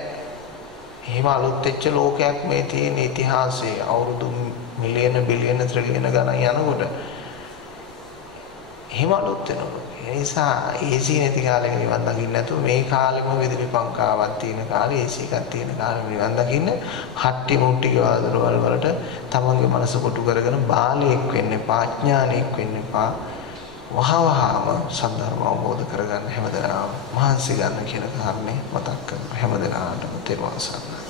එහෙම අලුත් වෙච්ච ලෝකයක් මේ තියෙන ඉතිහාසයේ අවුරුදු මිලියන බිලියන ත්‍රිලියන ගණන් යනකොට එහෙම අලුත් වෙනවා. ඒ නිසා AC නැති කාලෙක නිවන් දකින්න නැතුව මේ කාලෙම විදුලි පංකාවක් තියෙන කාලේ AC එකක් තියෙන කාලෙම නිවන් දකින්න හට්ටි මුට්ටි වාදරවල වලට තමන්ගේ මනස කොටු කරගෙන බාලයෙක් වෙන්න එපා, අඥානෙක් වෙන්න එපා. වහවහාම සද්ධර්ම අවබෝධ කරගන්න හැමදෙනාම මහන්සි ගන්න කියන කාරණේ මතක් කරගන්න හැමදෙනාටම තෙරුවන් සරණයි.